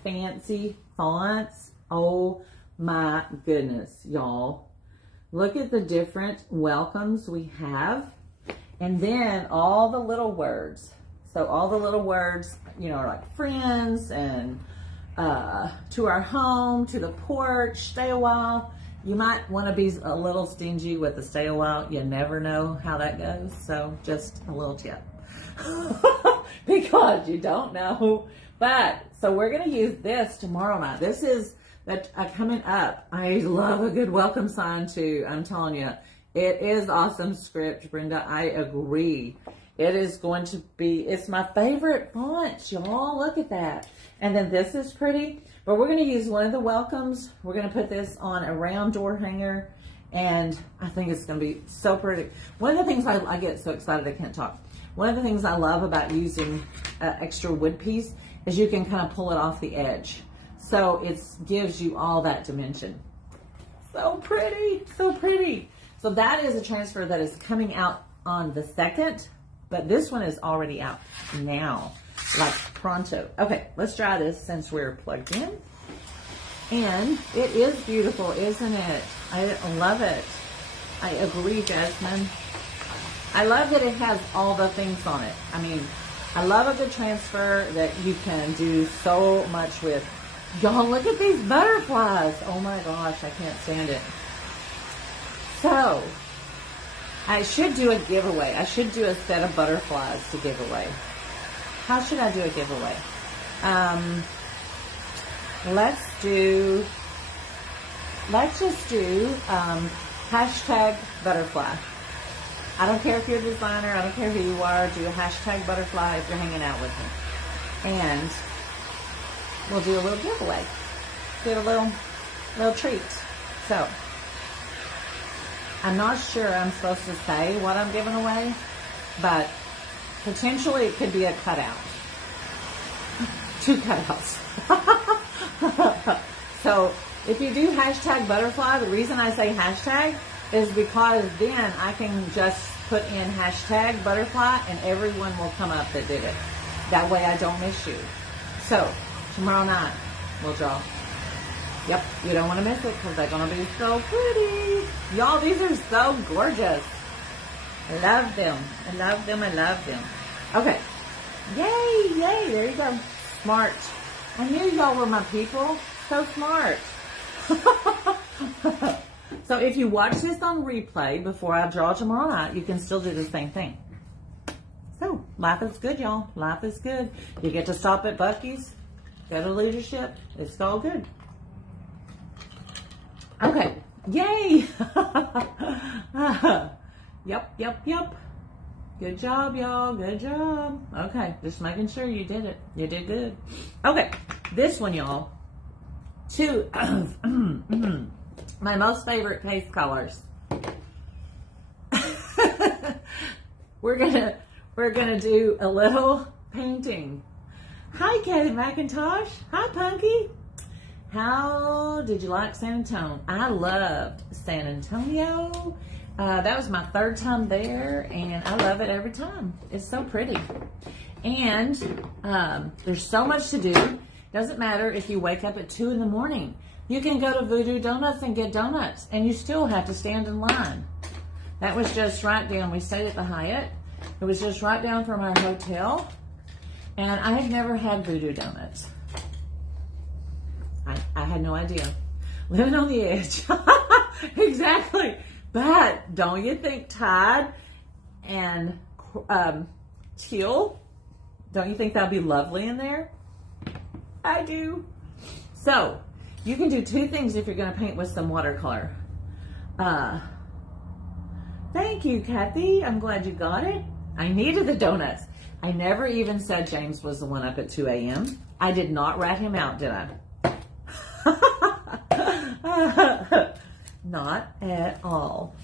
fancy fonts. Oh, my goodness, y'all. Look at the different welcomes we have. And then all the little words. So all the little words, you know, are like friends and to our home, to the porch, stay a while. You might want to be a little stingy with the stay a while. You never know how that goes. So just a little tip. Because you don't know. But, so we're going to use this tomorrow night. This is coming up. I love a good welcome sign too. I'm telling you. It is awesome script, Brenda. I agree. It is going to be, it's my favorite font, y'all. Look at that. And then this is pretty. But we're going to use one of the welcomes. We're going to put this on a round door hanger. And I think it's going to be so pretty. One of the things I get so excited I can't talk. One of the things I love about using an extra wood piece is you can kind of pull it off the edge. So it gives you all that dimension. So pretty, so pretty. So that is a transfer that is coming out on the 2nd. But this one is already out now. Like pronto. Okay, let's try this since we're plugged in. And it is beautiful, isn't it? I love it. I agree, Jasmine. I love that it has all the things on it. I mean, I love a good transfer that you can do so much with. Y'all, look at these butterflies. Oh my gosh, I can't stand it. So, I should do a giveaway. I should do a set of butterflies to give away. How should I do a giveaway? Let's just do hashtag butterfly. I don't care if you're a designer. I don't care who you are. Do a hashtag butterfly if you're hanging out with me. And we'll do a little giveaway. Do a little treat. So, I'm not sure I'm supposed to say what I'm giving away, but potentially it could be a cutout. 2 cutouts. So, if you do hashtag butterfly, the reason I say hashtag is because then I can just put in hashtag butterfly and everyone will come up that did it. That way I don't miss you. So, tomorrow night, we'll draw. Yep, you don't want to miss it because they're going to be so pretty. Y'all, these are so gorgeous. I love them. I love them. I love them. Okay. Yay, yay. There you go. Smart. I knew y'all were my people. So smart. So if you watch this on replay before I draw tomorrow night, you can still do the same thing. So, life is good, y'all. Life is good. You get to stop at Buc-ee's, go to Leadership. It's all good. Okay. Yay! Yep. Good job, y'all. Good job. Okay. Just making sure you did it. You did good. Okay. This one, y'all. 2 of my most favorite paste colors. We're gonna do a little painting. Hi, Katie McIntosh. Hi, Punky. How did you like San Antonio? I loved San Antonio. That was my 3rd time there, and I love it every time. It's so pretty. And there's so much to do. Doesn't matter if you wake up at 2 in the morning. You can go to Voodoo Donuts and get donuts, and you still have to stand in line. That was just right down. We stayed at the Hyatt. It was just right down from our hotel, and I had never had Voodoo Donuts. I had no idea. Living on the edge. Exactly. But don't you think Tide and teal, don't you think that'd be lovely in there? I do. So, you can do 2 things if you're going to paint with some watercolor. Thank you, Kathy. I'm glad you got it. I needed the donuts. I never even said James was the one up at 2 a.m. I did not rat him out, did I? Not at all.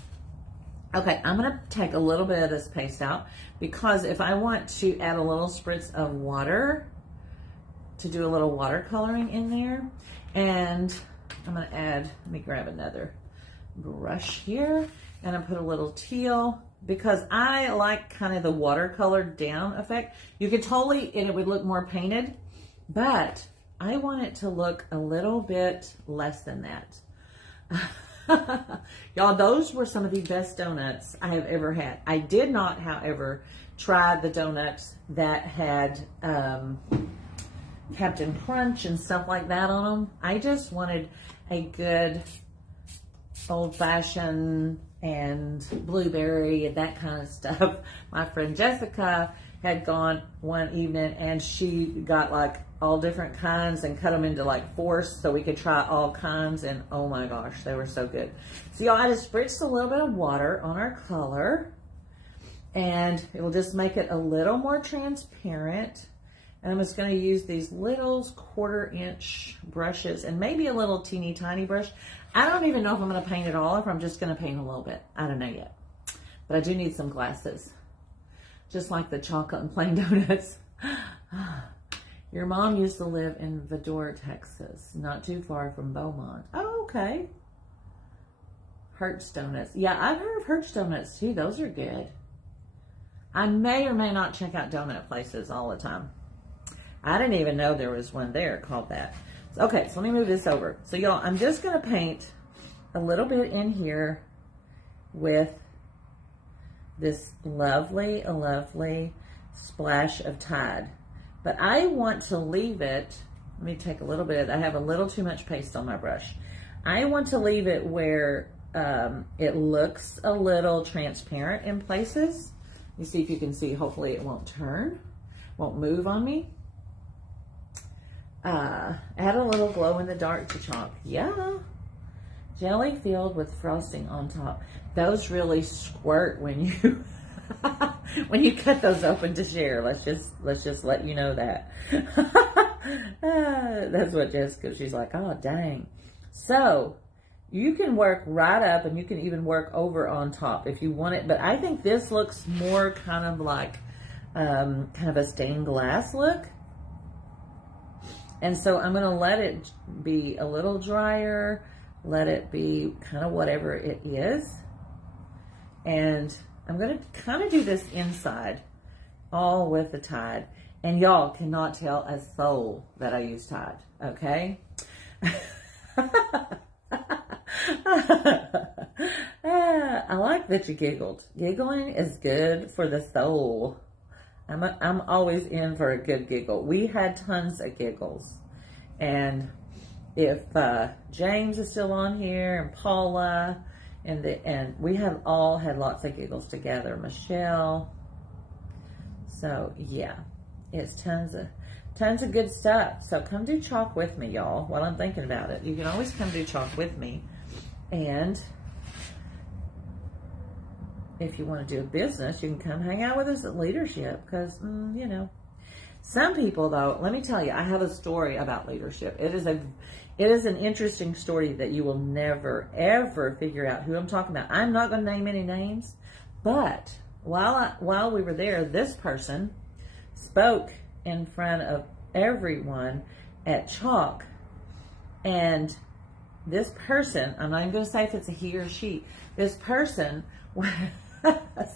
Okay, I'm going to take a little bit of this paste out because if I want to add a little spritz of water to do a little watercoloring in there, and I'm going to add, let me grab another brush here, and I put a little teal because I like kind of the watercolor down effect. You could totally, and it would look more painted, but I want it to look a little bit less than that. Y'all, those were some of the best donuts I have ever had. I did not, however, try the donuts that had Captain Crunch and stuff like that on them. I just wanted a good old-fashioned and blueberry and that kind of stuff. My friend Jessica had gone one evening and she got like all different kinds and cut them into like 4 so we could try all kinds, and oh my gosh, they were so good. So y'all, I just spritzed a little bit of water on our color and it will just make it a little more transparent. And I'm just going to use these little 1/4-inch brushes and maybe a little teeny tiny brush. I don't even know if I'm going to paint it all or if I'm just going to paint a little bit. I don't know yet. But I do need some glasses. Just like the chocolate and plain donuts. Your mom used to live in Vidor, Texas, not too far from Beaumont. Oh, okay. Hertz Donuts. Yeah, I've heard of Hertz Donuts too. Those are good. I may or may not check out donut places all the time. I didn't even know there was one there called that. Okay, so let me move this over. So y'all, I'm just going to paint a little bit in here with this lovely, lovely splash of Tide. But I want to leave it, let me take a little bit, I have a little too much paste on my brush. I want to leave it where it looks a little transparent in places. You see if you can see, hopefully it won't turn, won't move on me. Add a little glow in the dark to chalk. Yeah. Jelly filled with frosting on top. Those really squirt when you when you cut those open to share. Let's just let you know that. That's what Jessica, she's like, oh dang. So you can work right up and you can even work over on top if you want it. But I think this looks more kind of like kind of a stained glass look. And so I'm going to let it be a little drier, let it be kind of whatever it is. And I'm going to kind of do this inside, all with the Tide. And y'all cannot tell a soul that I use Tide, okay? I like that you giggled. Giggling is good for the soul. I'm always in for a good giggle. We had tons of giggles. And if James is still on here, and Paula, and we have all had lots of giggles together. Michelle. So yeah, it's tons of good stuff. So come do chalk with me, y'all, while I'm thinking about it. You can always come do chalk with me. And if you want to do a business, you can come hang out with us at Leadership, because, you know, some people, though, let me tell you, I have a story about leadership. It is an interesting story that you will never, ever figure out who I'm talking about. I'm not going to name any names, but while we were there, this person spoke in front of everyone at Chalk, and this person, I'm not even going to say if it's a he or she, this person,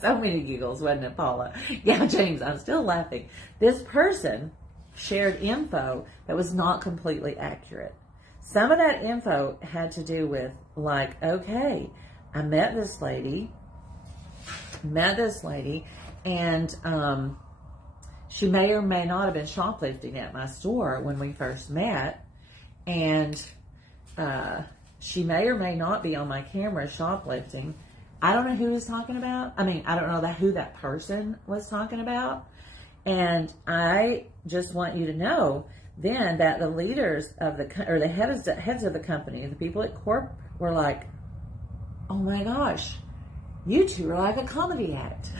so many giggles, wasn't it, Paula? Yeah, James, I'm still laughing. This person shared info that was not completely accurate. Some of that info had to do with, like, okay, I met this lady, and she may or may not have been shoplifting at my store when we first met, and she may or may not be on my camera shoplifting. I don't know who he's talking about. I mean, I don't know who that person was talking about. And I just want you to know then that the leaders of the heads of the company, the people at Corp, were like, oh my gosh, you two are like a comedy act.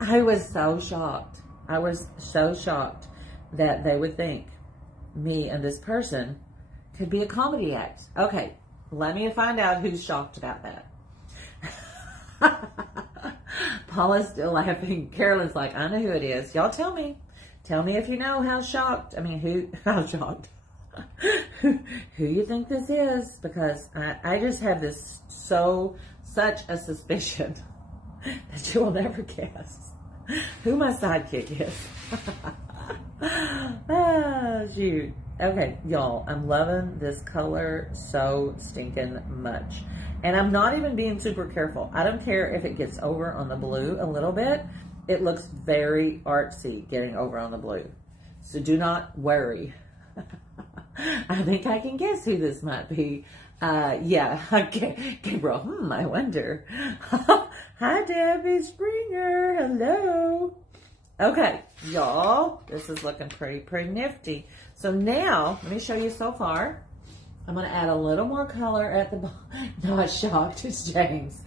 I was so shocked. I was so shocked that they would think me and this person could be a comedy act. Okay, let me find out who's shocked about that. Paula's still laughing. Carolyn's like, I know who it is. Y'all tell me. Tell me if you know how shocked. I mean, how shocked. who you think this is? Because I just have this such a suspicion that you will never guess who my sidekick is. Ah, shoot. Okay, y'all, I'm loving this color so stinking much. And I'm not even being super careful. I don't care if it gets over on the blue a little bit. It looks very artsy getting over on the blue. So do not worry. I think I can guess who this might be. Yeah, okay. Gabriel, I wonder. Hi, Debbie Springer. Hello. Okay, y'all, this is looking pretty nifty. So now, let me show you so far. I'm going to add a little more color at the bottom. Not shocked, it's James.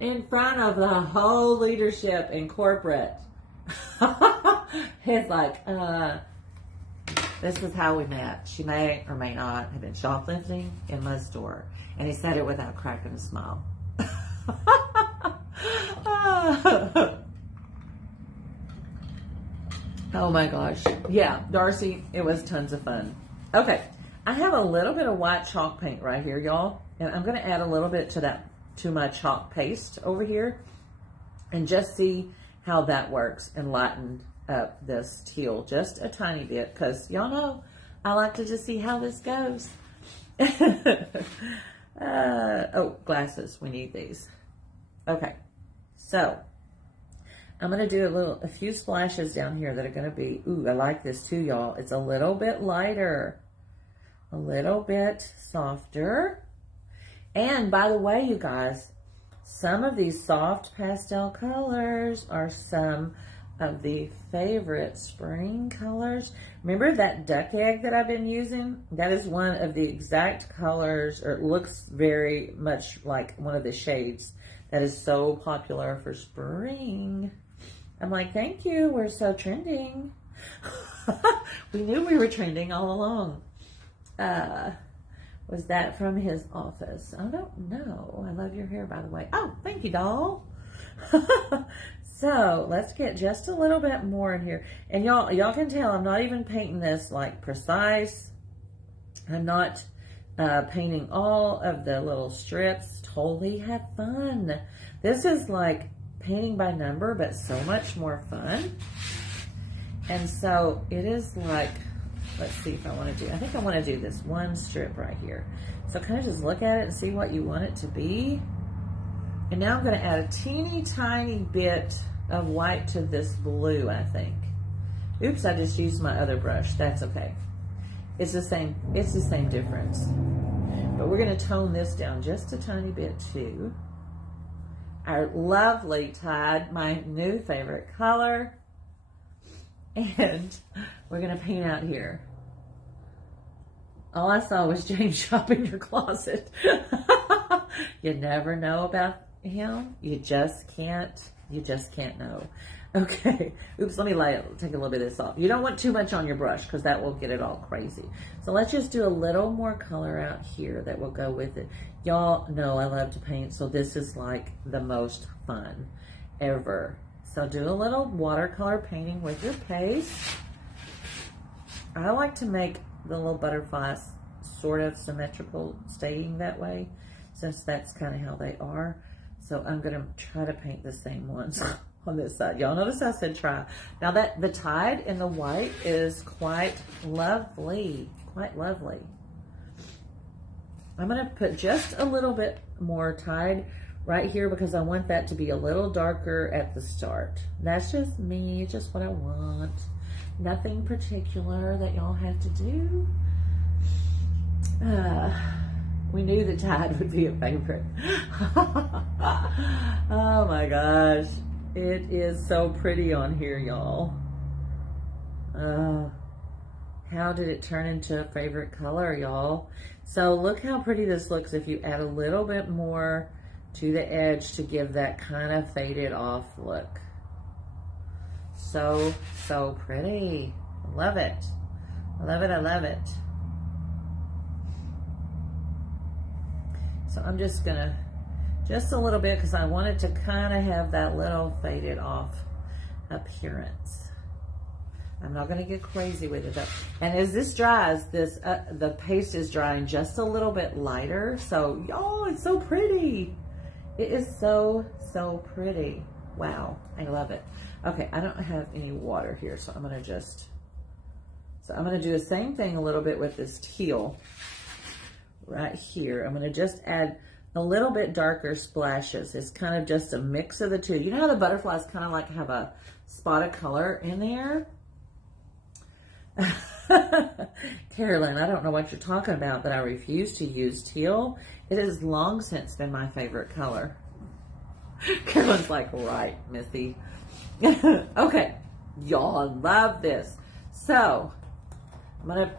In front of the whole leadership in corporate. He's like, this is how we met. She may or may not have been shoplifting in my store. And he said it without cracking a smile. Oh my gosh. Yeah, Darcy, it was tons of fun. Okay, I have a little bit of white chalk paint right here, y'all. And I'm going to add a little bit to my chalk paste over here. And just see how that works and lighten up this teal just a tiny bit. Because y'all know I like to just see how this goes. Oh, glasses. We need these. Okay, so I'm going to do a few splashes down here that are going to be, ooh, I like this too, y'all. It's a little bit lighter, a little bit softer. And by the way, you guys, some of these soft pastel colors are some of the favorite spring colors. Remember that duck egg that I've been using? That is one of the exact colors, or it looks very much like one of the shades that is so popular for spring. I'm like, thank you, we're so trending. We knew we were trending all along. Was that from his office? I don't know. I love your hair, by the way. Oh, thank you, doll. So let's get just a little bit more in here. And y'all can tell I'm not even painting this like precise. I'm not painting all of the little strips. Totally have fun. This is like painting by number, but so much more fun. And so it is like, let's see if I want to do, I think I want to do this one strip right here. So kind of just look at it and see what you want it to be. And now I'm going to add a teeny tiny bit of white to this blue, I think. Oops, I just used my other brush. That's okay. It's the same difference. But we're going to tone this down just a tiny bit too. Our lovely tide, my new favorite color. And we're going to paint out here. All I saw was James shopping your closet. You never know about him. You just can't know. Okay. Oops, let me take a little bit of this off. You don't want too much on your brush because that will get it all crazy. So let's just do a little more color out here that will go with it. Y'all know I love to paint, so this is like the most fun ever. So do a little watercolor painting with your paste. I like to make the little butterflies sort of symmetrical, staying that way, since that's kind of how they are. So I'm going to try to paint the same ones on this side. Y'all notice I said try. Now that the tide in the white is quite lovely, quite lovely. I'm going to put just a little bit more tide right here because I want that to be a little darker at the start. That's just me, just what I want. Nothing particular that y'all have to do. We knew the tide would be a favorite. Oh my gosh. It is so pretty on here, y'all. How did it turn into a favorite color, y'all? So look how pretty this looks if you add a little bit more to the edge to give that kind of faded off look. So, so pretty. I love it. I love it, I love it. So I'm just gonna, just a little bit because I wanted to kind of have that little faded off appearance. I'm not gonna get crazy with it though. And as this dries, the paste is drying just a little bit lighter. So y'all, it's so pretty. It is so, so pretty. Wow, I love it. Okay, I don't have any water here, so I'm gonna just, I'm gonna do the same thing a little bit with this teal right here. I'm gonna just add a little bit darker splashes. It's kind of just a mix of the two. You know how the butterflies kind of like have a spot of color in there? Carolyn, I don't know what you're talking about, but I refuse to use teal. It has long since been my favorite color. Carolyn's like, right, Missy. Okay, y'all love this. So I'm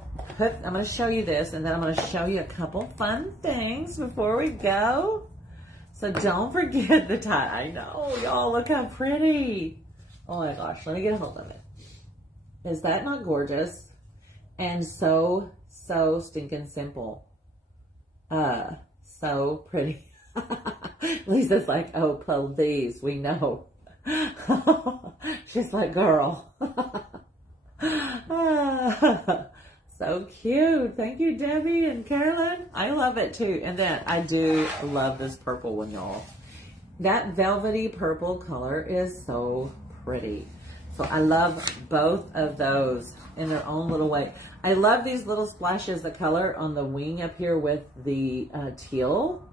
gonna show you this, and then I'm gonna show you a couple fun things before we go. So don't forget the tie. I know, y'all, look how pretty. Oh my gosh, let me get a hold of it. Is that not gorgeous? And so, so stinking simple. So pretty. Lisa's like, oh, please, we know. She's like, girl. So cute. Thank you, Debbie and Carolyn. I love it too. And then I do love this purple one, y'all. That velvety purple color is so pretty. So I love both of those in their own little way. I love these little splashes of color on the wing up here with the teal.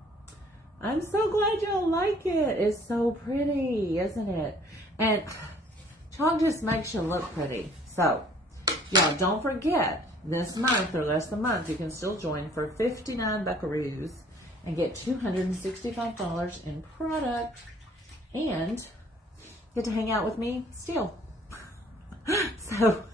I'm so glad y'all like it. It's so pretty, isn't it? And chalk just makes you look pretty. So, y'all, don't forget, this month or less than a month, you can still join for 59 buckaroos and get $265 in product and get to hang out with me still. So,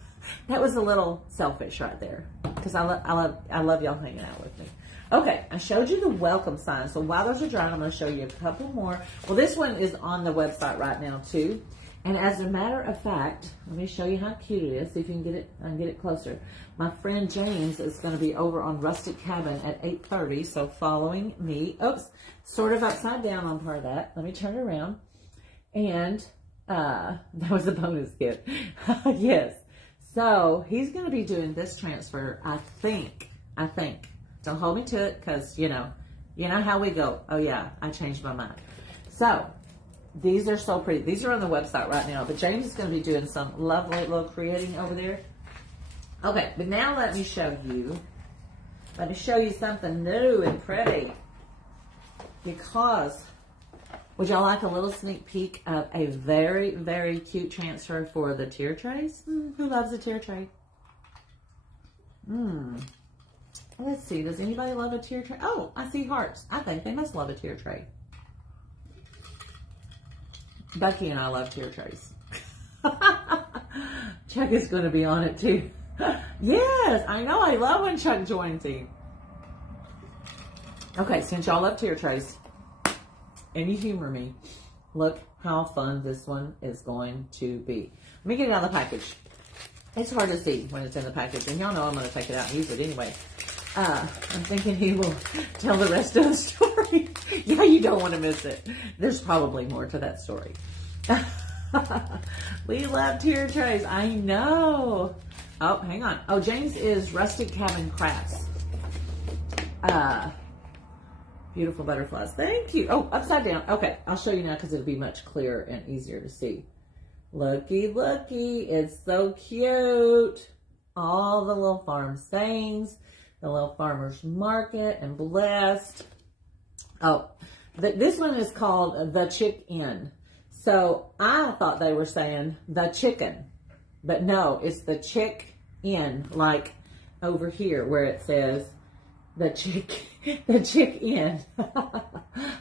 that was a little selfish right there because I love y'all hanging out with me. Okay, I showed you the welcome sign. So while those are drying, I'm going to show you a couple more. Well, this one is on the website right now too. And as a matter of fact, let me show you how cute it is. See if you can get it. I can get it closer. My friend James is going to be over on Rustic Cabin at 8:30. So following me. Oops, sort of upside down on part of that. Let me turn it around. And that was a bonus gift. Yes. So he's going to be doing this transfer. I think. Don't hold me to it because, you know how we go. Oh, yeah, I changed my mind. So, these are so pretty. These are on the website right now. But James is going to be doing some lovely little creating over there. Okay, but now let me show you something new and pretty. Because, would y'all like a little sneak peek of a very, very cute transfer for the tier trays? Who loves a tier tray? Let's see. Does anybody love a tier tray? Oh, I see hearts. I think they must love a tier tray. Becky and I love tier trays. Chuck is going to be on it too. Yes, I know. I love when Chuck joins in. Okay, since y'all love tier trays, and you humor me, look how fun this one is going to be. Let me get it out of the package. It's hard to see when it's in the package, and y'all know I'm going to take it out and use it anyway. I'm thinking he will tell the rest of the story. Yeah, you don't want to miss it. There's probably more to that story. We love tier trays. I know. Oh, hang on. Oh, James is Rustic Cabin Crafts. Beautiful butterflies. Thank you. Oh, upside down. Okay, I'll show you now because it'll be much clearer and easier to see. Looky, looky. It's so cute. All the little farm sayings. The little farmer's market and blessed. Oh, this one is called the Chick Inn. So I thought they were saying the chicken, but no, it's the Chick Inn, like over here where it says the Chick Inn.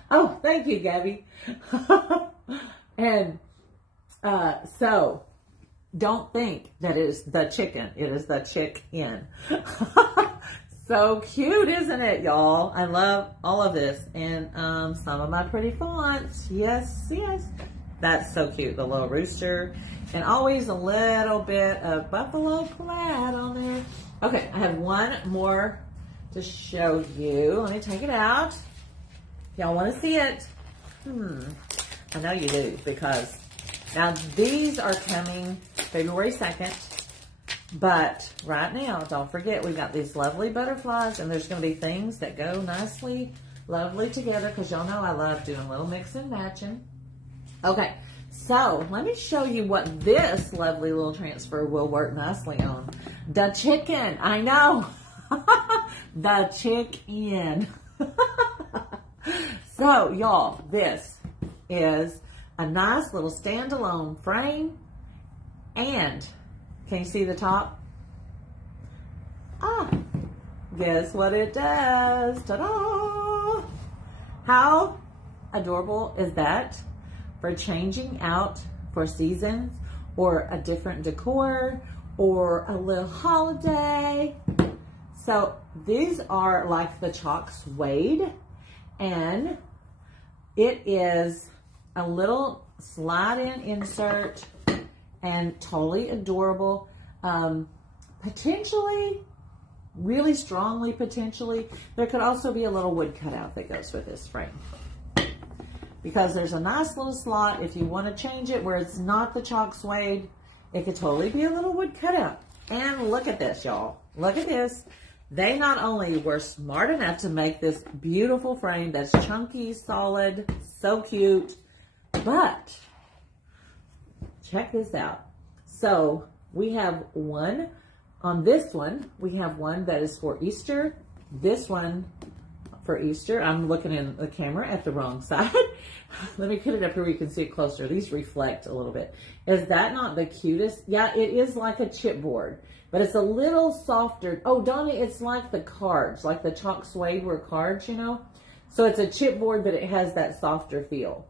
Oh, thank you, Gabby. And so don't think that it is the chicken. It is the Chick Inn. So cute, isn't it, y'all? I love all of this. And some of my pretty fonts. Yes, yes. That's so cute. The little rooster. And always a little bit of buffalo plaid on there. Okay, I have one more to show you. Let me take it out. Y'all want to see it? I know you do because now these are coming February 2nd. But right now, don't forget, we got these lovely butterflies, and there's going to be things that go nicely, lovely together, because y'all know I love doing a little mix and matching. Okay, so let me show you what this lovely little transfer will work nicely on. The chicken, I know. The Chick Inn. So, y'all, this is a nice little standalone frame, and can you see the top? Guess what it does? Ta-da! How adorable is that for changing out for seasons or a different decor or a little holiday? So these are like the chalk suede, and it is a little slide-in insert and totally adorable. Potentially, really strongly potentially, there could also be a little wood cutout that goes with this frame. Because there's a nice little slot if you want to change it where it's not the chalk suede, it could totally be a little wood cutout. And look at this, y'all. Look at this. They not only were smart enough to make this beautiful frame that's chunky, solid, so cute, but check this out. So we have on this one, we have one that is for Easter, this one for Easter. I'm looking in the camera at the wrong side. Let me put it up here where you can see it closer. These reflect a little bit. Is that not the cutest? Yeah, it is like a chipboard, but it's a little softer. Oh, Donnie, it's like the cards, like the chalk suede were cards, you know? So it's a chipboard, but it has that softer feel.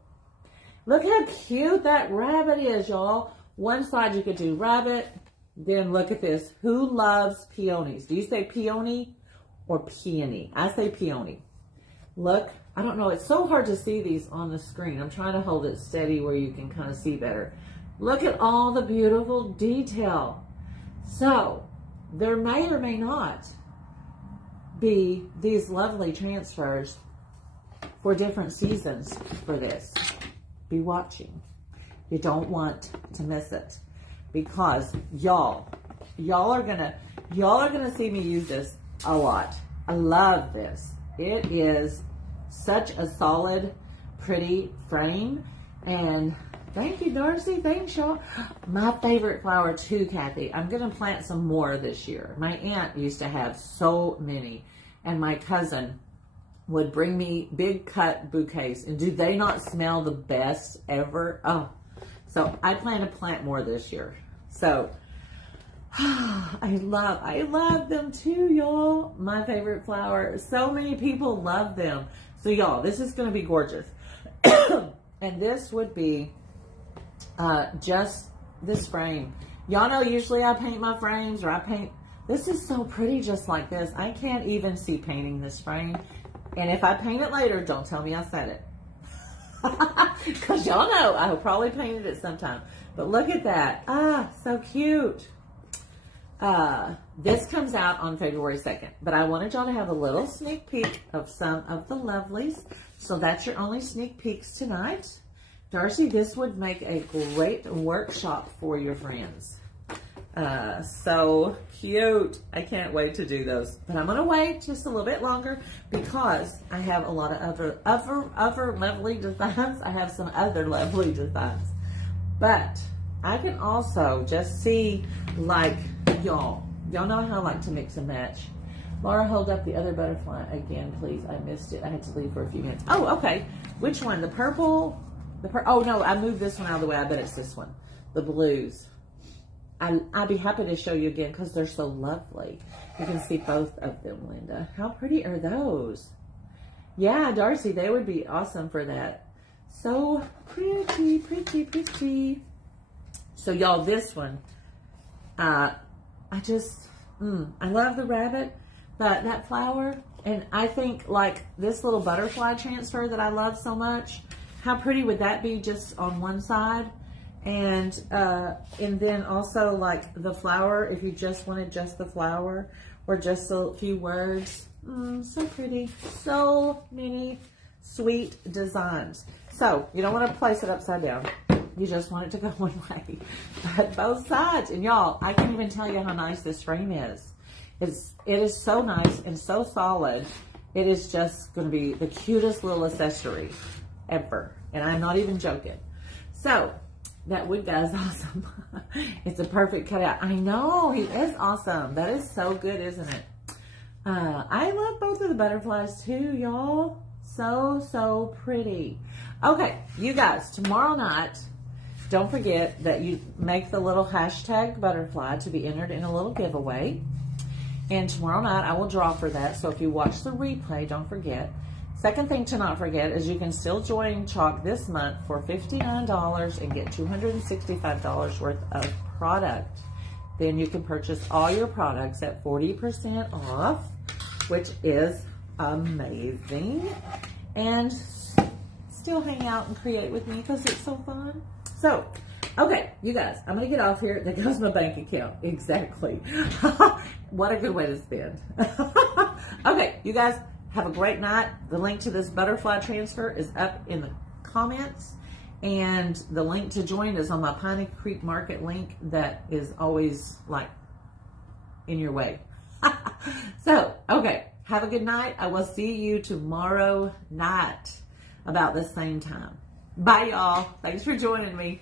Look how cute that rabbit is, y'all. One side you could do rabbit. Then look at this. Who loves peonies? Do you say peony or peony? I say peony. Look, I don't know. It's so hard to see these on the screen. I'm trying to hold it steady where you can kind of see better. Look at all the beautiful detail. So there may or may not be these lovely transfers for different seasons for this. Be watching. You don't want to miss it, because y'all are gonna see me use this a lot. I love this. It is such a solid, pretty frame. And thank you, Darcy. Thanks, y'all. My favorite flower too, Kathy. I'm gonna plant some more this year. My aunt used to have so many, and my cousin would bring me big cut bouquets. And do they not smell the best ever? Oh, so I plan to plant more this year. So I love them too, y'all. My favorite flower. So many people love them. So y'all, this is going to be gorgeous. And this would be just this frame. Y'all know usually I paint my frames, or I paint. This is so pretty just like this. I can't even see painting this frame. And if I paint it later, don't tell me I said it. Because y'all know I will probably paint it sometime. But look at that. Ah, so cute. This comes out on February 2nd. But I wanted y'all to have a little sneak peek of some of the lovelies. So that's your only sneak peeks tonight. Darcy, this would make a great workshop for your friends. So cute. I can't wait to do those. But I'm going to wait just a little bit longer because I have a lot of other lovely designs. I have some other lovely designs. But I can also just see, like, y'all know how I like to mix and match. Laura, hold up the other butterfly again, please. I missed it. I had to leave for a few minutes. Oh, okay. Which one? The purple? Oh, no, I moved this one out of the way. I bet it's this one. The blues. I'd be happy to show you again because they're so lovely. You can see both of them, Linda. How pretty are those? Yeah, Darcy, they would be awesome for that. So pretty, pretty, pretty. So y'all, this one, I love the rabbit, but that flower, and I think like this little butterfly transfer that I love so much, how pretty would that be just on one side? And then also like the flower, if you just wanted just the flower or just a few words. So pretty. So many sweet designs. So you don't want to place it upside down. You just want it to go one way. But both sides. And y'all, I can't even tell you how nice this frame is. It is so nice and so solid. It is just going to be the cutest little accessory ever. And I'm not even joking. So that wood guy is awesome. It's a perfect cutout. I know, he is awesome. That is so good, isn't it? I love both of the butterflies too, y'all. So pretty. Okay, you guys, tomorrow night, don't forget that you make the little hashtag butterfly to be entered in a little giveaway. And tomorrow night, I will draw for that. So if you watch the replay, don't forget. Second thing to not forget is you can still join Chalk this month for $59 and get $265 worth of product. Then you can purchase all your products at 40% off, which is amazing. And still hang out and create with me because it's so fun. So, okay, you guys, I'm going to get off here. There goes my bank account. Exactly. What a good way to spend. Okay, you guys, have a great night. The link to this butterfly transfer is up in the comments. And the link to join is on my Piney Creek Market link that is always, like, in your way. So, okay. Have a good night. I will see you tomorrow night about the same time. Bye, y'all. Thanks for joining me.